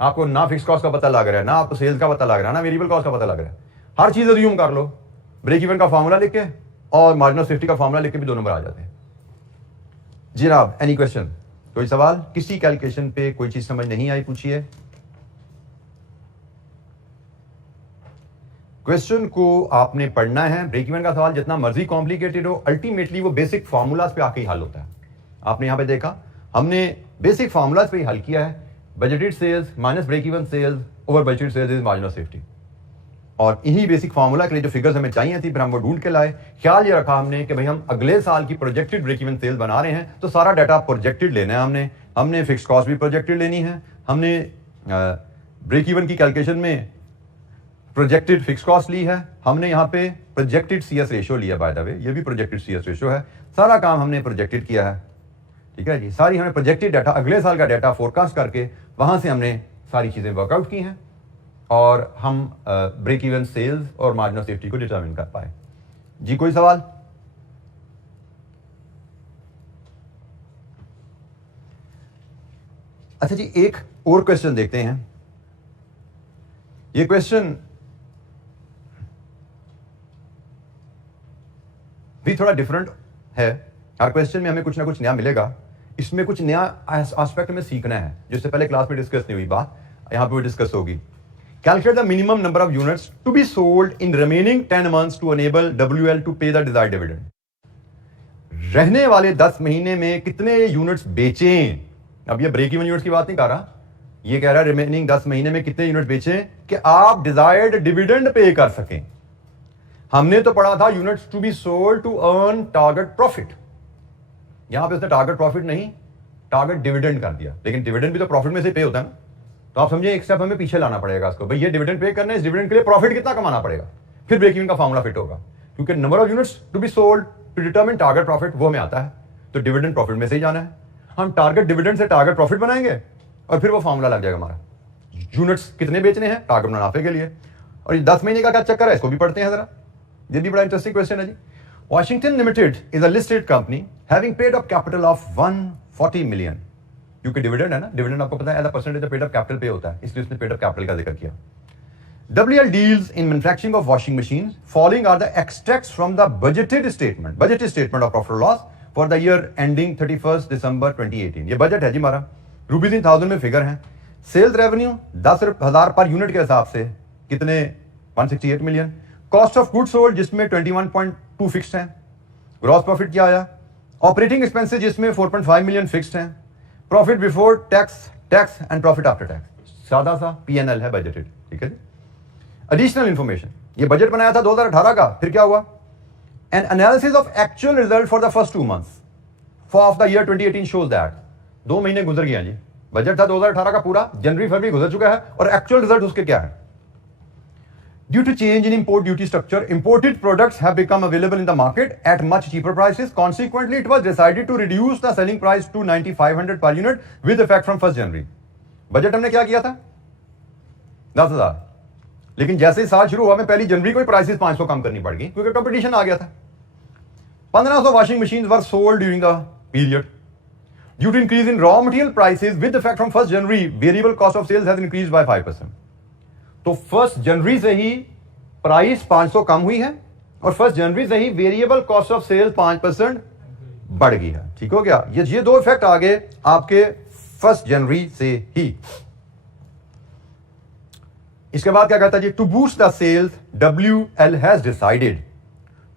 आपको ना फिक्स कॉस्ट का पता लग रहा है, ना आपको सेल्स का पता लग रहा है, ना वेरिएबल कॉस्ट का पता लग रहा है, हर चीज अज्यूम कर लो, ब्रेक इवन का फार्मूला लिख के और मार्जिन ऑफ सेफ्टी का फार्मूला लिख के भी 2 नंबर आ जाते हैं। जी जनाब, एनी क्वेश्चन, कोई सवाल? किसी कैलकुलेशन पे कोई चीज समझ नहीं आई पूछिए। क्वेश्चन को आपने पढ़ना है। ब्रेक इवन का सवाल जितना मर्जी कॉम्प्लिकेटेड हो, अल्टीमेटली वो बेसिक फार्मूलाज पे आके ही हल होता है। आपने यहां पे देखा हमने बेसिक फार्मूलाज पे ही हल किया है। Budgeted sales minus break even sales over budgeted sales is margin of safety, और इन्हीं बेसिक फार्मूला के लिए जो फिगर्स हमें चाहिए थी फिर हम वो ढूंढ के लाए। ख्याल ये रखा हमने कि भाई हम अगले साल की प्रोजेक्टेड ब्रेक इवन सेल्स बना रहे हैं तो सारा डाटा प्रोजेक्टेड लेना है। हमने फिक्स कॉस्ट भी प्रोजेक्टेड लेनी है, हमने ब्रेक इवन की कैलकुलेशन में प्रोजेक्टेड फिक्स कॉस्ट ली है, हमने यहाँ पे प्रोजेक्टेड CS रेशियो लिया, बाय द वे ये भी प्रोजेक्टेड CS रेशियो है। सारा काम हमने प्रोजेक्टेड किया है, ठीक है जी। सारी हमने प्रोजेक्टेड डाटा, अगले साल का डाटा फोरकास्ट करके वहां से हमने सारी चीजें वर्कआउट की हैं और हम ब्रेक इवन सेल्स और मार्जिन ऑफ सेफ्टी को डिटरमिन कर पाए। जी कोई सवाल? अच्छा जी, एक और क्वेश्चन देखते हैं। ये क्वेश्चन भी थोड़ा डिफरेंट है। हर क्वेश्चन में हमें कुछ ना कुछ नया मिलेगा, इसमें कुछ नया एस्पेक्ट में सीखना है जो इससे पहले क्लास में डिस्कस नहीं हुई बात, यहां पे डिस्कस होगी। Calculate the minimum number of units to be sold in remaining 10 months to enable WL to pay the desired dividend. रहने वाले 10 महीने में कितने यूनिट्स बेचें? अब ये ब्रेक इवन यूनिट्स की बात नहीं कर रहा, ये कह रहा है रिमेनिंग 10 महीने में कितने यूनिट बेचें कि आप डिजायर्ड डिविडेंड पे कर सकें। हमने तो पढ़ा था units to be sold to earn target profit, यहां पे उसने टारगेट प्रॉफिट नहीं टारगेट डिविडेंड कर दिया, लेकिन डिविडेंड भी तो प्रॉफिट में से पे होता है ना। तो आप समझिए एक स्टेप हमें पीछे लाना पड़ेगा इसको, भाई ये डिविडेंड पे करना है, इस डिविडेंड के लिए प्रॉफिट कितना कमाना पड़ेगा, फिर ब्रेक इवन का फार्मूला फिट होगा। क्योंकि number of units to be sold to determine target profit वो हमें आता है, तो डिविडेंड प्रॉफिट में से ही जाना है। हम टारगेट डिविडेंड से टारगेट प्रॉफिट बनाएंगे और फिर वो फार्मूला लग जाएगा हमारा, यूनिट्स कितने बेचने हैं टारगेट मुनाफे के लिए। और ये 10 महीने का क्या चक्कर है, इसको भी पढ़ते हैं जरा, ये भी बड़ा इंटरेस्टिंग क्वेश्चन है जी। Washington limited is a listed company having paid up capital of 140 million, क्योंकि डिविडेंड है ना, डिविडेंड आपको पता है as a percentage of paid up capital पे होता है, इसलिए उसने पेड अप कैपिटल का जिक्र किया। WL deals in manufacturing of washing machines. Following are the extracts from the budgeted statement of profit or loss for the year ending 31st December 2018. ये budget है जी हमारा, रुपीज इन थाउजेंड में figure है। Sales revenue 10,000 per unit के हिसाब से कितने, 168 million. Cost of good sold जिसमें 21.2 फिक्स्ड है। ग्रॉस प्रॉफिट क्या आया, ऑपरेटिंग एक्सपेंसेस जिसमें 4.5 मिलियन फिक्स्ड है। Profit before tax and profit after tax सादा सा P&L है बजटेड, ठीक है जी। एडिशनल इंफॉर्मेशन, ये बजट बनाया था 2018 का, फिर क्या हुआ? N analysis of actual result for the first 2 months of the year 2018 shows that 2 महीने गुजर गया जी, बजट था 2018 का पूरा, जनवरी फरवरी गुजर चुका है और एक्चुअल रिजल्ट उसके क्या है? Due to change in import duty structure, imported products have become available in the market at much cheaper prices. Consequently, it was decided to reduce the selling price to 9,500 per unit with effect from 1st January. Budget हमने क्या किया था? 10,000, लेकिन जैसे ही साल शुरू हुआ, में 1 जनवरी को ही प्राइसेस 500 कम करनी पड़ गई क्योंकि कंपटीशन आ गया था। 1500 washing machines were sold during the period. Due to increase in raw material prices with effect from 1st January, variable cost of sales has increased by 5%. तो 1 जनवरी से ही प्राइस 500 कम हुई है और 1 जनवरी से ही वेरिएबल कॉस्ट ऑफ सेल 5% बढ़ गई है, ठीक हो गया। ये 2 इफेक्ट आ गए आपके 1 जनवरी से ही। इसके बाद क्या कहता है जी? To boost the sales, WL has decided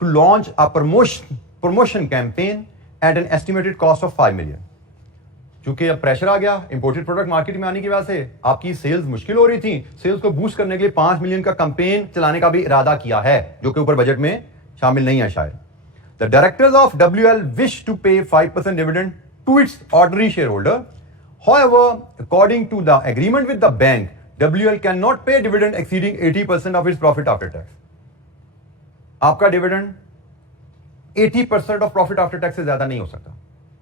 to launch a promotion campaign at an estimated cost of 5 million। क्योंकि अब प्रेशर आ गया इंपोर्टेड प्रोडक्ट मार्केट में आने की वजह से, आपकी सेल्स मुश्किल हो रही थी, सेल्स को बूस्ट करने के लिए 5 मिलियन का कैंपेन चलाने का भी इरादा किया है, जो कि ऊपर बजट में शामिल नहीं है शायद। The directors of WL wish to pay 5% dividend to its ordinary share holder. However, according to the agreement with the bank, WL can not pay dividend exceeding 80% of its profit after tax. आपका dividend 80% of profit after tax से ज्यादा नहीं हो सकता।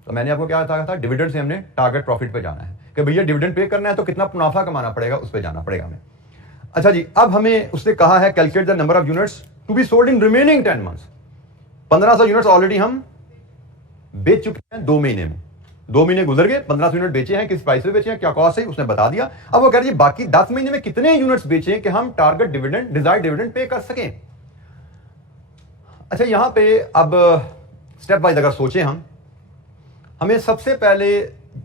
तो मैंने आपको क्या कहा था? डिविडेंड से हमने टारगेट प्रॉफिट पे जाना है कि भैया डिविडेंड पे करना है तो कितना मुनाफा कमाना पड़ेगा, उस पे जाना पड़ेगा हमें। अच्छा जी, अब हमें उसने कहा है calculate the number of units to be sold in remaining 10 months। 1500 units already हम बेच चुके हैं 2 महीने में। 2 महीने गुजर गए, 1500 यूनिट बेचे हैं, किस प्राइस पे बेचे हैं, क्या कॉस्ट है, उसने बता दिया। अब वो कह रही है बाकी 10 महीने में कितने यूनिट्स बेचे कि हम target dividend, desired dividend pay कर सकें। अच्छा, यहां पे अब स्टेप वाइज अगर सोचें हमें सबसे पहले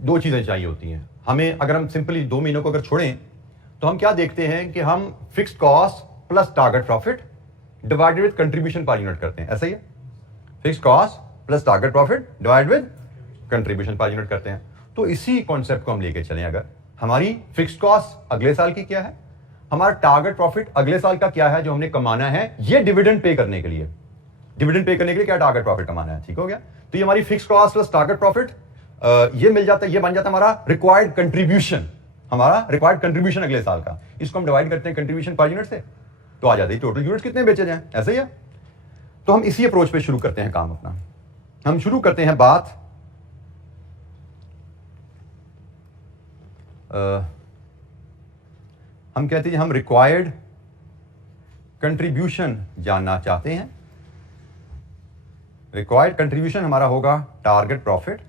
2 चीजें चाहिए होती हैं हमें। अगर हम सिंपली 2 महीनों को अगर छोड़ें तो हम क्या देखते हैं कि हम fixed cost plus target profit divided with contribution per unit करते हैं, ऐसा ही है। Fixed cost plus target profit divide with contribution per unit करते हैं। तो इसी कॉन्सेप्ट को हम लेके चलें। अगर हमारी फिक्स्ड कॉस्ट अगले साल की क्या है, हमारा टारगेट प्रॉफिट अगले साल का क्या है जो हमने कमाना है, ये डिविडेंड पे करने के लिए, डिविडेंड पे करने के लिए क्या टारगेट प्रॉफिट कमाना है, ठीक हो गया। तो ये हमारी fixed cost plus target profit ये मिल जाता है, ये बन जाता है हमारा रिक्वायर्ड कंट्रीब्यूशन, हमारा रिक्वायर्ड कंट्रीब्यूशन अगले साल का। इसको हम डिवाइड करते हैं कंट्रीब्यूशन पर यूनिट से, तो आ जाती है टोटल यूनिट्स कितने बेचे जाएं, ऐसे ही है। तो हम इसी अप्रोच पे शुरू करते हैं काम अपना। हम शुरू करते हैं बात हम कहते हैं हम रिक्वायर्ड कंट्रीब्यूशन जानना चाहते हैं। रिक्वायर्ड कंट्रीब्यूशन हमारा होगा टारगेट प्रॉफिट,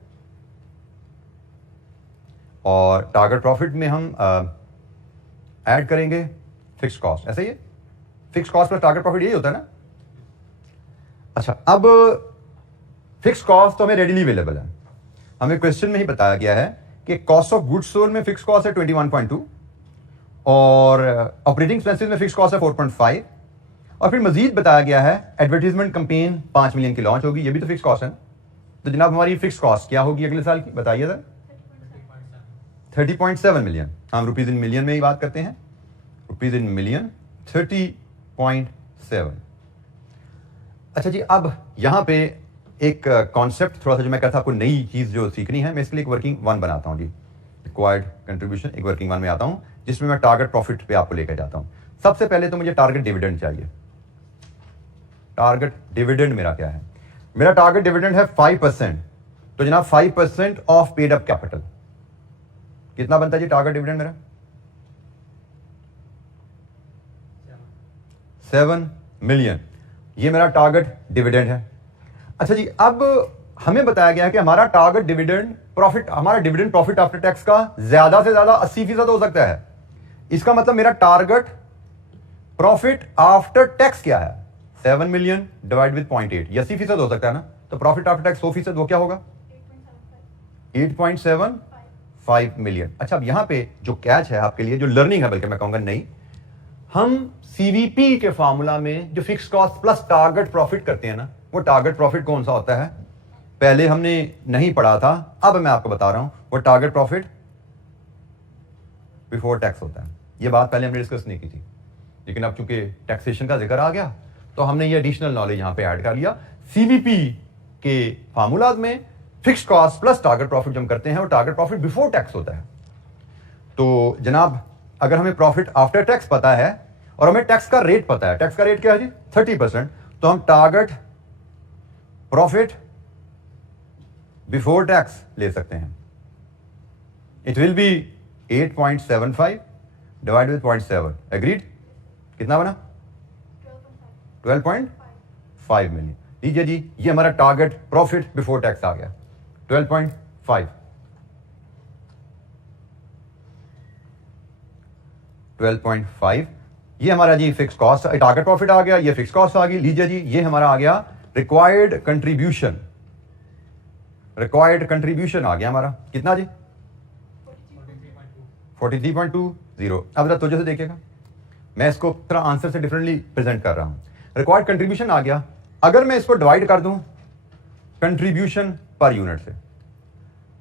और टारगेट प्रॉफिट में हम ऐड करेंगे फिक्स्ड कॉस्ट, ऐसा ही है। Fixed cost plus target profit यही होता है ना। अच्छा, अब फिक्स्ड कॉस्ट तो हमें रेडीली अवेलेबल है, हमें क्वेश्चन में ही बताया गया है कि कॉस्ट ऑफ गुड्स सोल्ड में फिक्स्ड कॉस्ट है 21.2 और ऑपरेटिंग एक्सपेंसेस में फिक्स्ड कॉस्ट है 4.5, और फिर मजीद बताया गया है एडवर्टीजमेंट कैंपेन 5 मिलियन की लॉन्च होगी, ये भी तो फिक्स कॉस्ट है। तो जनाब हमारी फिक्स कॉस्ट क्या होगी अगले साल की, बताइए सर। 30.7 मिलियन। हम रुपीज इन मिलियन में ही बात करते हैं, रुपीज इन मिलियन 30.7। अच्छा जी, अब यहां पे एक कॉन्सेप्ट थोड़ा सा जो मैं कहता आपको नई चीज जो सीखनी है, मैं इसके लिए एक वर्किंग 1 बनाता हूं जी, रिक्वायर्ड कंट्रीब्यूशन एक वर्किंग 1 में आता हूं, जिसमें मैं टारगेट प्रॉफिट पे आपको लेकर जाता हूं। सबसे पहले तो मुझे टारगेट डिविडेंड चाहिए। टारगेट डिविडेंड मेरा क्या है, मेरा टारगेट डिविडेंड है 5%। तो जनाब 5% ऑफ पेड अप कैपिटल कितना बनता है जी टारगेट डिविडेंड मेरा? 7 मिलियन, ये मेरा टारगेट डिविडेंड है। अच्छा जी, अब हमें बताया गया है कि हमारा टारगेट डिविडेंड प्रॉफिट, हमारा डिविडेंड प्रॉफिट आफ्टर टैक्स का ज्यादा से ज्यादा 80% हो सकता है। इसका मतलब मेरा टारगेट प्रॉफिट आफ्टर टैक्स क्या है, 7 मिलियन डिवाइड विद 0.8, 80% हो सकता है ना। तो प्रॉफिट आफ्टर टैक्स 100%, वो क्या होगा 8.75 मिलियन। अच्छा, अब यहां पे जो कैच है आपके लिए, जो लर्निंग है बल्कि मैं कहूंगा नहीं, हम सीवीपी के फॉर्मूला में जो fix cost plus target profit करते हैं ना, वो टारगेट प्रॉफिट कौन सा होता है, पहले हमने नहीं पढ़ा था, अब मैं आपको बता रहा हूं। वो टारगेट प्रॉफिट बिफोर टैक्स होता है। ये बात पहले हमने डिस्कस नहीं की थी, लेकिन अब चूंकि टैक्सेशन का जिक्र आ गया तो हमने ये एडिशनल नॉलेज यहां पे ऐड कर लिया। सीवीपी के फार्मूलाज में fixed cost plus target profit जब करते हैं और टारगेट प्रॉफिट बिफोर टैक्स होता है। तो जनाब अगर हमें प्रॉफिट आफ्टर टैक्स पता है और हमें टैक्स का रेट पता है, टैक्स का रेट क्या है जी 30%, तो हम टारगेट प्रॉफिट बिफोर टैक्स ले सकते हैं। It will be 8.75 divide with 0.7, agreed? कितना बना? 12.5 मिलियन। लीजिए जी, ये हमारा टारगेट प्रॉफिट बिफोर टैक्स आ गया 12.5। 12.5 ये हमारा जी फिक्स कॉस्ट, टारगेट प्रॉफिट आ गया, ये फिक्स कॉस्ट आ गई। लीजिए जी, ये हमारा आ गया रिक्वायर्ड कंट्रीब्यूशन। रिक्वायर्ड कंट्रीब्यूशन आ गया हमारा कितना जी? 43.20। अब जरा तुझे से देखिएगा, मैं इसको थोड़ा आंसर से डिफरेंटली प्रेजेंट कर रहा हूं। रिक्वायर्ड कंट्रीब्यूशन आ गया, अगर मैं इसको डिवाइड कर दूं कंट्रीब्यूशन पर यूनिट से,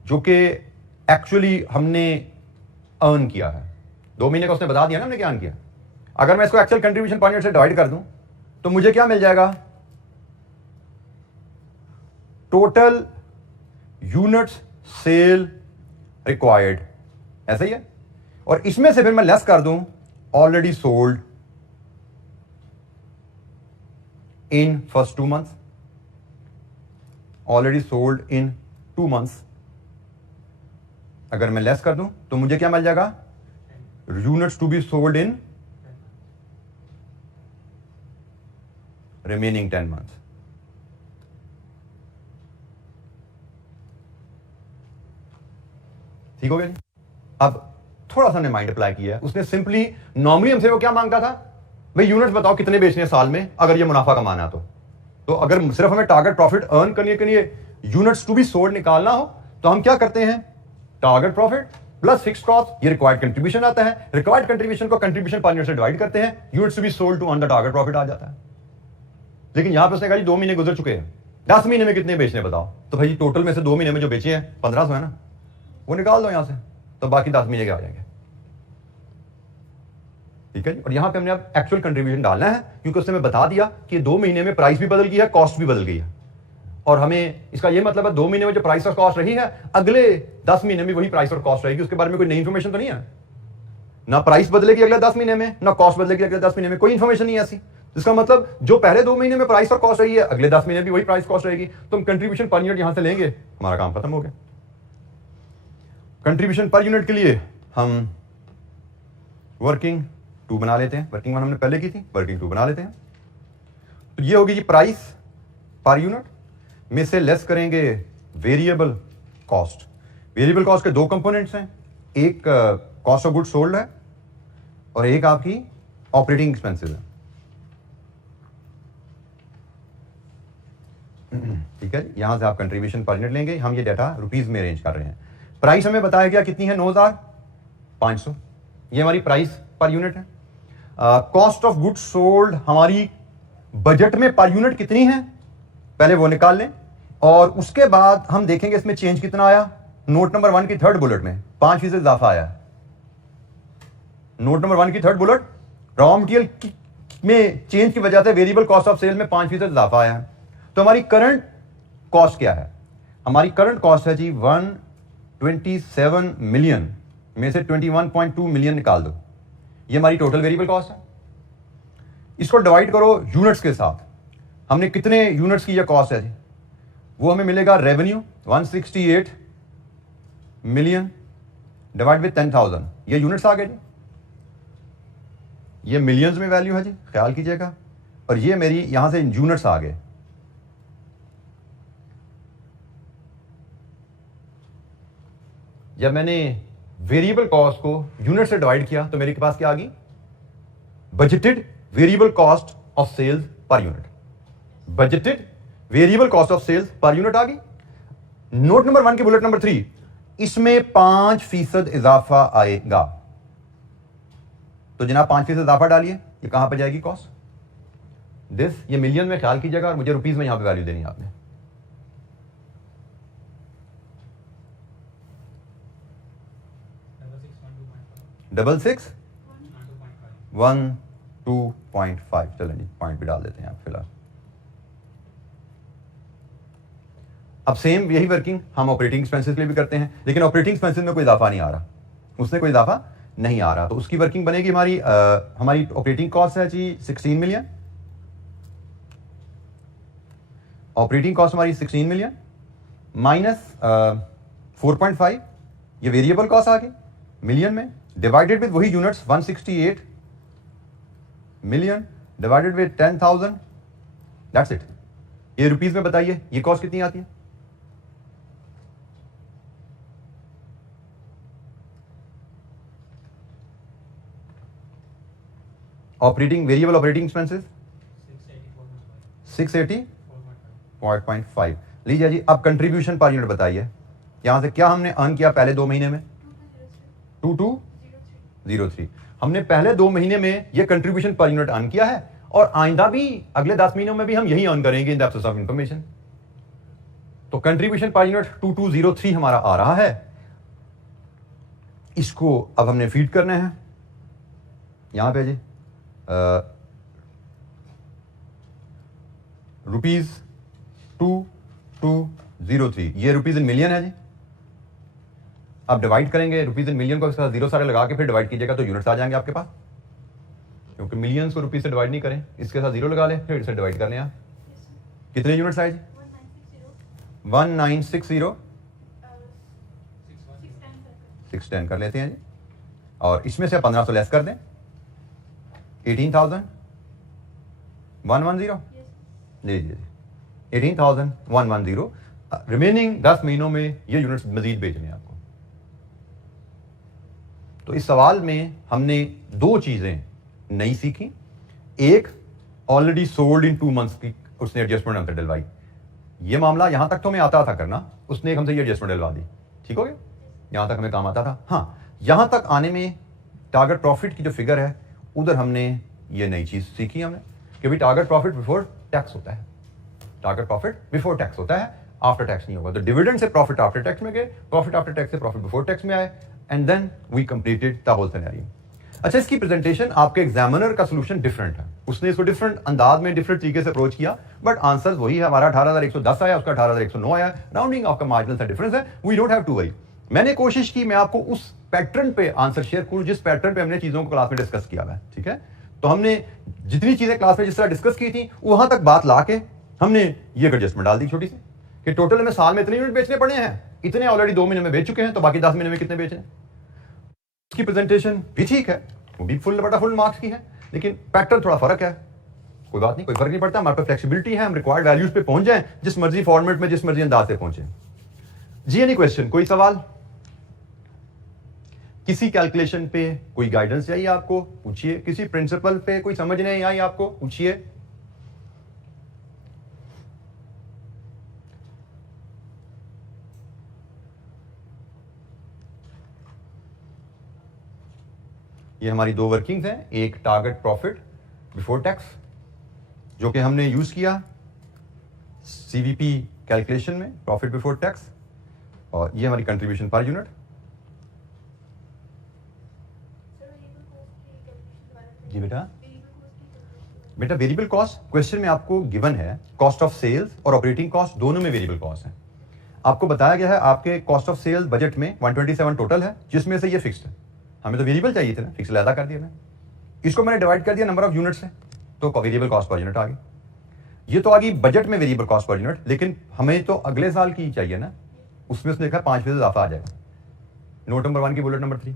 जो कि एक्चुअली हमने अर्न किया है, 2 महीने का उसने बता दिया ना हमने क्या अर्न किया। अगर मैं इसको एक्चुअल कंट्रीब्यूशन पर यूनिट से डिवाइड कर दूं तो मुझे क्या मिल जाएगा? टोटल यूनिट्स सेल रिक्वायर्ड, ऐसा ही है। और इसमें से फिर मैं लेस कर दूं already sold in first 2 months, already sold in 2 months. अगर मैं लेस कर दूं तो मुझे क्या मिल जाएगा? Units to be sold in remaining 10 months. ठीक हो गया जी? अब थोड़ा सा ने माइंड अप्लाई किया है, उसने सिंपली नॉर्मली हमसे वो क्या मांगता था, भाई यूनिट्स बताओ कितने बेचने हैं साल में अगर ये मुनाफा कमाना है। तो अगर सिर्फ हमें टारगेट प्रॉफिट अर्न करने के लिए यूनिट्स टू बी सोल्ड निकालना हो तो हम क्या करते हैं? Target profit plus fix cost, ये रिक्वायर्ड कंट्रीब्यूशन आता है। रिक्वायर्ड कंट्रीब्यूशन को कंट्रीब्यूशन पर यूनिट से डिवाइड करते हैं, units to be sold to earn the target profit आ जाता है। लेकिन यहां पर उसने कहा 2 महीने गुजर चुके हैं, 10 महीने में कितने बेचने बताओ। तो भाई टोटल में से 2 महीने में जो बेचे हैं 1500 है ना, वो निकाल दो यहां से, तो बाकी 10 महीने के आ जाएंगे। ठीक है जी? और यहां पे हमने अब एक्चुअल कंट्रीब्यूशन डालना है, क्योंकि उसने हमें बता दिया कि 2 महीने में प्राइस भी बदल गई है, कॉस्ट भी बदल गई है। और हमें इसका यह मतलब है 2 महीने में जो प्राइस और कॉस्ट रही है, अगले 10 महीने में वही प्राइस और कॉस्ट रहेगी। उसके बारे में कोई नई इंफॉर्मेशन तो नहीं है ना, प्राइस बदलेगी अगले 10 महीने में, ना कॉस्ट बदलेगी अगले 10 महीने में, कोई इंफॉर्मेशन नहीं है ऐसी। इसका मतलब जो पहले 2 महीने में प्राइस और कॉस्ट रही है, अगले 10 महीने भी वही प्राइस कॉस्ट रहेगी। तो हम कंट्रीब्यूशन पर यूनिट यहां से लेंगे, हमारा काम खत्म हो गया। कंट्रीब्यूशन पर यूनिट के लिए हम वर्किंग 2 बना लेते हैं। वर्किंग 1 हमने पहले की थी, वर्किंग 2 बना लेते हैं। तो ये होगी जी प्राइस पर यूनिट में से लेस करेंगे वेरिएबल कॉस्ट। वेरिएबल कॉस्ट के 2 कंपोनेंट्स हैं, एक कॉस्ट ऑफ गुड्स सोल्ड है और एक आपकी ऑपरेटिंग एक्सपेंसेस है। ठीक है, यहां से आप कंट्रीब्यूशन पर यूनिट लेंगे। हम ये डाटा रुपीज में अरेंज कर रहे हैं। प्राइस हमें बताया गया कितनी है? 9500, ये हमारी प्राइस पर यूनिट है। कॉस्ट ऑफ गुड्स सोल्ड हमारी बजट में पर यूनिट कितनी है, पहले वो निकाल लें और उसके बाद हम देखेंगे इसमें चेंज कितना आया। नोट नंबर 1 की 3rd बुलेट में 5% इजाफा आया। नोट नंबर 1 की 3rd बुलेट, रॉ मटेरियल में चेंज की वजह से वेरिएबल कॉस्ट ऑफ सेल में 5% इजाफा आया है। तो हमारी करंट कॉस्ट क्या है? हमारी करंट कॉस्ट है जी 127 मिलियन में से 21.2 मिलियन निकाल दो, ये हमारी टोटल वेरिएबल कॉस्ट है। इसको डिवाइड करो यूनिट्स के साथ, हमने कितने यूनिट्स की ये कॉस्ट है जी, वो हमें मिलेगा रेवेन्यू 168 मिलियन डिवाइड विद 10,000, ये यूनिट्स आ गए जी। ये मिलियंस में वैल्यू है जी, ख्याल कीजिएगा। और ये मेरी यहां से यूनिट्स आ गए। जब मैंने वेरिएबल कॉस्ट को यूनिट से डिवाइड किया तो मेरे पास क्या आ गई? Budgeted variable cost of sales per unit. Budgeted variable cost of sales per unit आ गई। नोट नंबर 1 की बुलेट नंबर 3, इसमें 5% इजाफा आएगा। तो जनाब 5% इजाफा डालिए, ये कहां पर जाएगी कॉस्ट? दिस, ये मिलियन में ख्याल कीजिएगा और मुझे रुपीज में यहां पे वैल्यू देनी है आपने। 12.5 चलें जी, पॉइंट भी डाल देते हैं आप फिलहाल। अब सेम यही वर्किंग हम ऑपरेटिंग एक्सपेंसेस के लिए भी करते हैं, लेकिन ऑपरेटिंग एक्सपेंसेस में कोई इजाफा नहीं आ रहा, उससे कोई इजाफा नहीं आ रहा, तो उसकी वर्किंग बनेगी हमारी ऑपरेटिंग कॉस्ट है जी 16 मिलियन। ऑपरेटिंग कॉस्ट हमारी 16 मिलियन माइनस 4.5, ये वेरिएबल कॉस्ट आ गई मिलियन में, डिवाइडेड विद वही units 168 million divided with 10,000, that's it. ये रुपीस में बताइए ये कॉस्ट कितनी आती है? Operating variable operating expenses 680.5। लीजिए जी, अब कंट्रीब्यूशन पर यूनिट बताइए, यहां से क्या हमने अर्न किया पहले 2 महीने में? 2203। हमने पहले 2 महीने में ये कंट्रीब्यूशन पर यूनिट अर्न किया है, और आइंदा भी अगले 10 महीनों में भी हम यही अर्न करेंगे in the absence of information. तो कंट्रीब्यूशन पर यूनिट 2203 हमारा आ रहा है, इसको अब हमने फीड करना है यहां पे जी रुपीज 2203, ये रुपीज इन मिलियन है जी। आप डिवाइड करेंगे रुपीज इन मिलियन को इसके साथ जीरो सारे लगा के फिर डिवाइड कीजिएगा तो यूनिट्स आ जाएंगे आपके पास, क्योंकि मिलियंस को रुपीज से डिवाइड नहीं करें, इसके साथ जीरो लगा लें फिर इसे डिवाइड कर लें आप। कितने यूनिट्स आए जी? 1960 610 कर लेते हैं जी, और इसमें से 1500 लेस कर दें 18,110 लीजिए 18,110। रिमेनिंग 10 महीनों में ये यूनिट्स मजीद बेचने हैं आपको। तो इस सवाल में हमने 2 चीजें नई सीखी, एक ऑलरेडी सोल्ड इन 2 मंथ्स की उसने एडजस्टमेंट हमसे डलवाई, ये मामला यहां तक तो हमें आता था करना, उसने हमसे ये एडजस्टमेंट डलवा दी, ठीक हो गया, यहां तक हमें काम आता था। हाँ, यहां तक आने में टारगेट प्रॉफिट की जो फिगर है उधर हमने ये नई चीज सीखी हमने कि भाई टारगेट प्रॉफिट बिफोर टैक्स होता है, टारगेट प्रॉफिट बिफोर टैक्स होता है, आफ्टर टैक्स नहीं होगा। तो डिविडेंड से प्रॉफिट आफ्टर टैक्स में गए, प्रॉफिट आफ्टर टैक्स से प्रॉफिट बिफोर टैक्स में आए, and then we completed the whole scenario. अच्छा, इसकी प्रेजेंटेशन आपके एग्जामिनर का सोल्यूशन डिफरेंट है, उसने इसको डिफरेंट अंदाज में डिफरेंट तरीके से अप्रोच किया, बट आंसर वही है। हमारा 18,110 आया, उसका 18,109 आया, राउंडिंग ऑफ का मार्जिनल सा डिफरेंस है, we don't have to worry. मैंने कोशिश की मैं आपको उस पैटर्न पे आंसर शेयर करूं जिस पैटर्न पे हमने चीजों को क्लास में डिस्कस किया है, ठीक है। तो हमने जितनी चीजें क्लास में जिस तरह डिस्कस की थी वहां तक बात ला के हमने ये एडजस्टमेंट डाल दी छोटी सी कि टोटल हमें साल में इतने यूनिट बेचने पड़े हैं, इतने ऑलरेडी 2 महीने में बेच चुके हैं, तो बाकी 10 महीने में कितने बेचने। उसकी प्रेजेंटेशन भी ठीक है, वो भी फुल मार्क्स की है, लेकिन पैटर्न थोड़ा फर्क है, कोई बात नहीं, कोई फर्क नहीं पड़ता, हमारे पास फ्लेक्सिबिलिटी है, हम रिक्वायर्ड वैल्यूज पे पहुंच जाएं, जिस मर्जी फॉर्मेट में जिस मर्जी अंदाज से पहुंचे। जी एनी क्वेश्चन, कोई सवाल? किसी कैलकुलेशन पे कोई गाइडेंस चाहिए आपको, पूछिए। किसी प्रिंसिपल पे कोई समझ नहीं आई आपको, पूछिए। ये हमारी 2 वर्किंग्स हैं, एक टारगेट प्रॉफिट बिफोर टैक्स जो कि हमने यूज किया सीवीपी कैलकुलेशन में, प्रॉफिट बिफोर टैक्स, और ये हमारी कंट्रीब्यूशन पर यूनिट। जी बेटा वेरिएबल कॉस्ट क्वेश्चन में आपको गिवन है, कॉस्ट ऑफ सेल्स और ऑपरेटिंग कॉस्ट दोनों में वेरिएबल कॉस्ट है। आपको बताया गया है आपके कॉस्ट ऑफ सेल्स बजट में 127 टोटल है, जिसमें से ये फिक्स्ड है, हमें तो वेरिएबल चाहिए थे ना, फिक्स लैदा कर दिया मैंने, इसको मैंने डिवाइड कर दिया नंबर ऑफ यूनिट से, तो वेरिएबल कॉस्ट पर यूनिट आ गई। ये तो आ गई बजट में वेरिएबल कॉस्ट पर यूनिट, लेकिन हमें तो अगले साल की चाहिए ना, उसमें उसने देखा 5% इजाफा आ जाएगा, नोट नंबर 1 की बुलेट नंबर 3।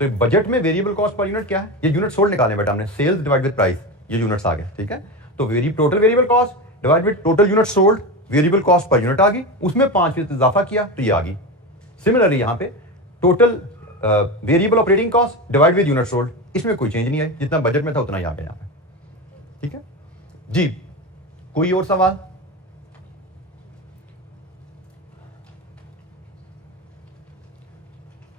तो बजट में वेरिएबल कॉस्ट पर यूनिट क्या है, ये यूनिट सोल्ड निकाले बेटा हमने, सेल्स डिवाइड विद प्राइस, ये यूनिट्स आ गए, ठीक है। तो total variable cost divide with total unit sold, variable cost per unit आ गई, उसमें 5% इजाफा किया तो ये आ गई। सिमिलरली यहां पे total variable operating cost divide with unit sold, इसमें कोई चेंज नहीं है, जितना बजट में था उतना ही आ गया यहां पे, ठीक है जी। कोई और सवाल?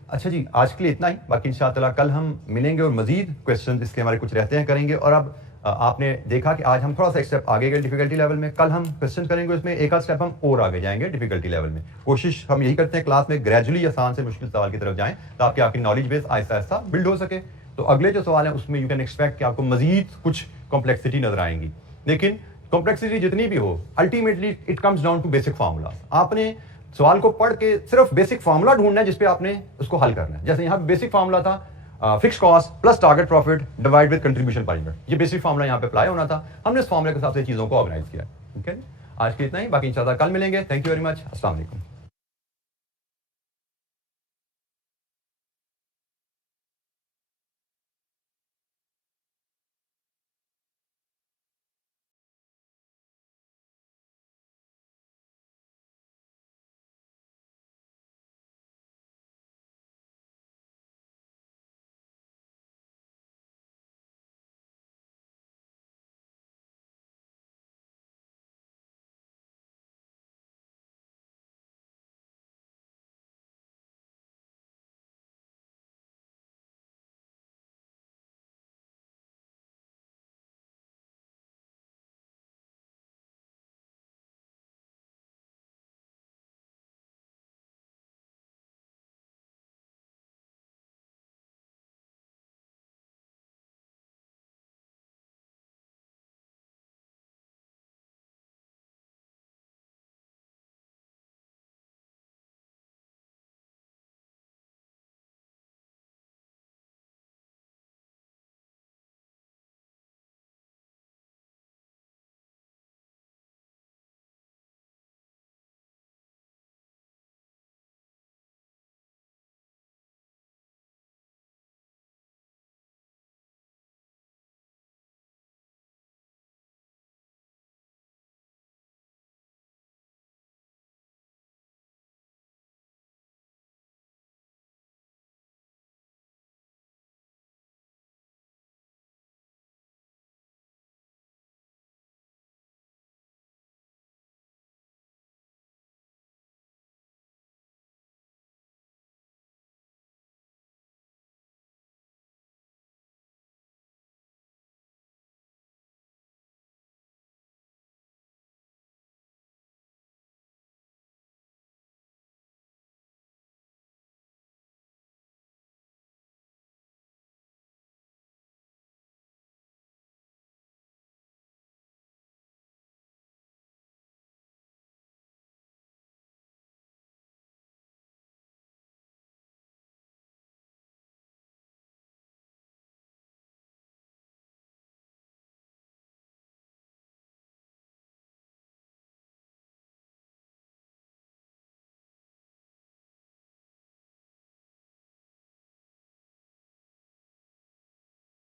अच्छा जी, आज के लिए इतना ही, बाकी इंशाअल्लाह कल हम मिलेंगे और मजीद क्वेश्चन इसके हमारे कुछ रहते हैं करेंगे। और अब आपने देखा कि आज हम थोड़ा सा एक स्टेप आगे गए डिफिकल्टी लेवल में, कल हम क्वेश्चन करेंगे उसमें एक आध स्टेप हम और आगे जाएंगे डिफिकल्टी लेवल में। कोशिश हम यही करते हैं क्लास में ग्रेजुअली आसान से मुश्किल सवाल की तरफ जाएं ताकि आपकी knowledge base Aahista Aahista build हो सके। तो अगले जो सवाल है उसमें यू कैन एक्सपेक्ट कि आपको मजीद कुछ कॉम्प्लेक्सिटी नजर आएंगी, लेकिन कॉम्प्लेक्सिटी जितनी भी हो ultimately it comes down to basic formula. आपने सवाल को पढ़ के सिर्फ बेसिक फार्मूला ढूंढना है जिसपे आपने उसको हल करना है। जैसे यहाँ बेसिक फार्मूला था fix cost plus target profit divide with contribution per unit, ये बेसिक फार्मूला यहाँ पे अप्लाई होना था। हमने इस फार्मूले के हिसाब से चीजों को ऑर्गेनाइज किया। ठीक है, आज के इतना ही, बाकी इंशाल्लाह कल मिलेंगे। थैंक यू वेरी मच, अस्सलाम वालेकुम।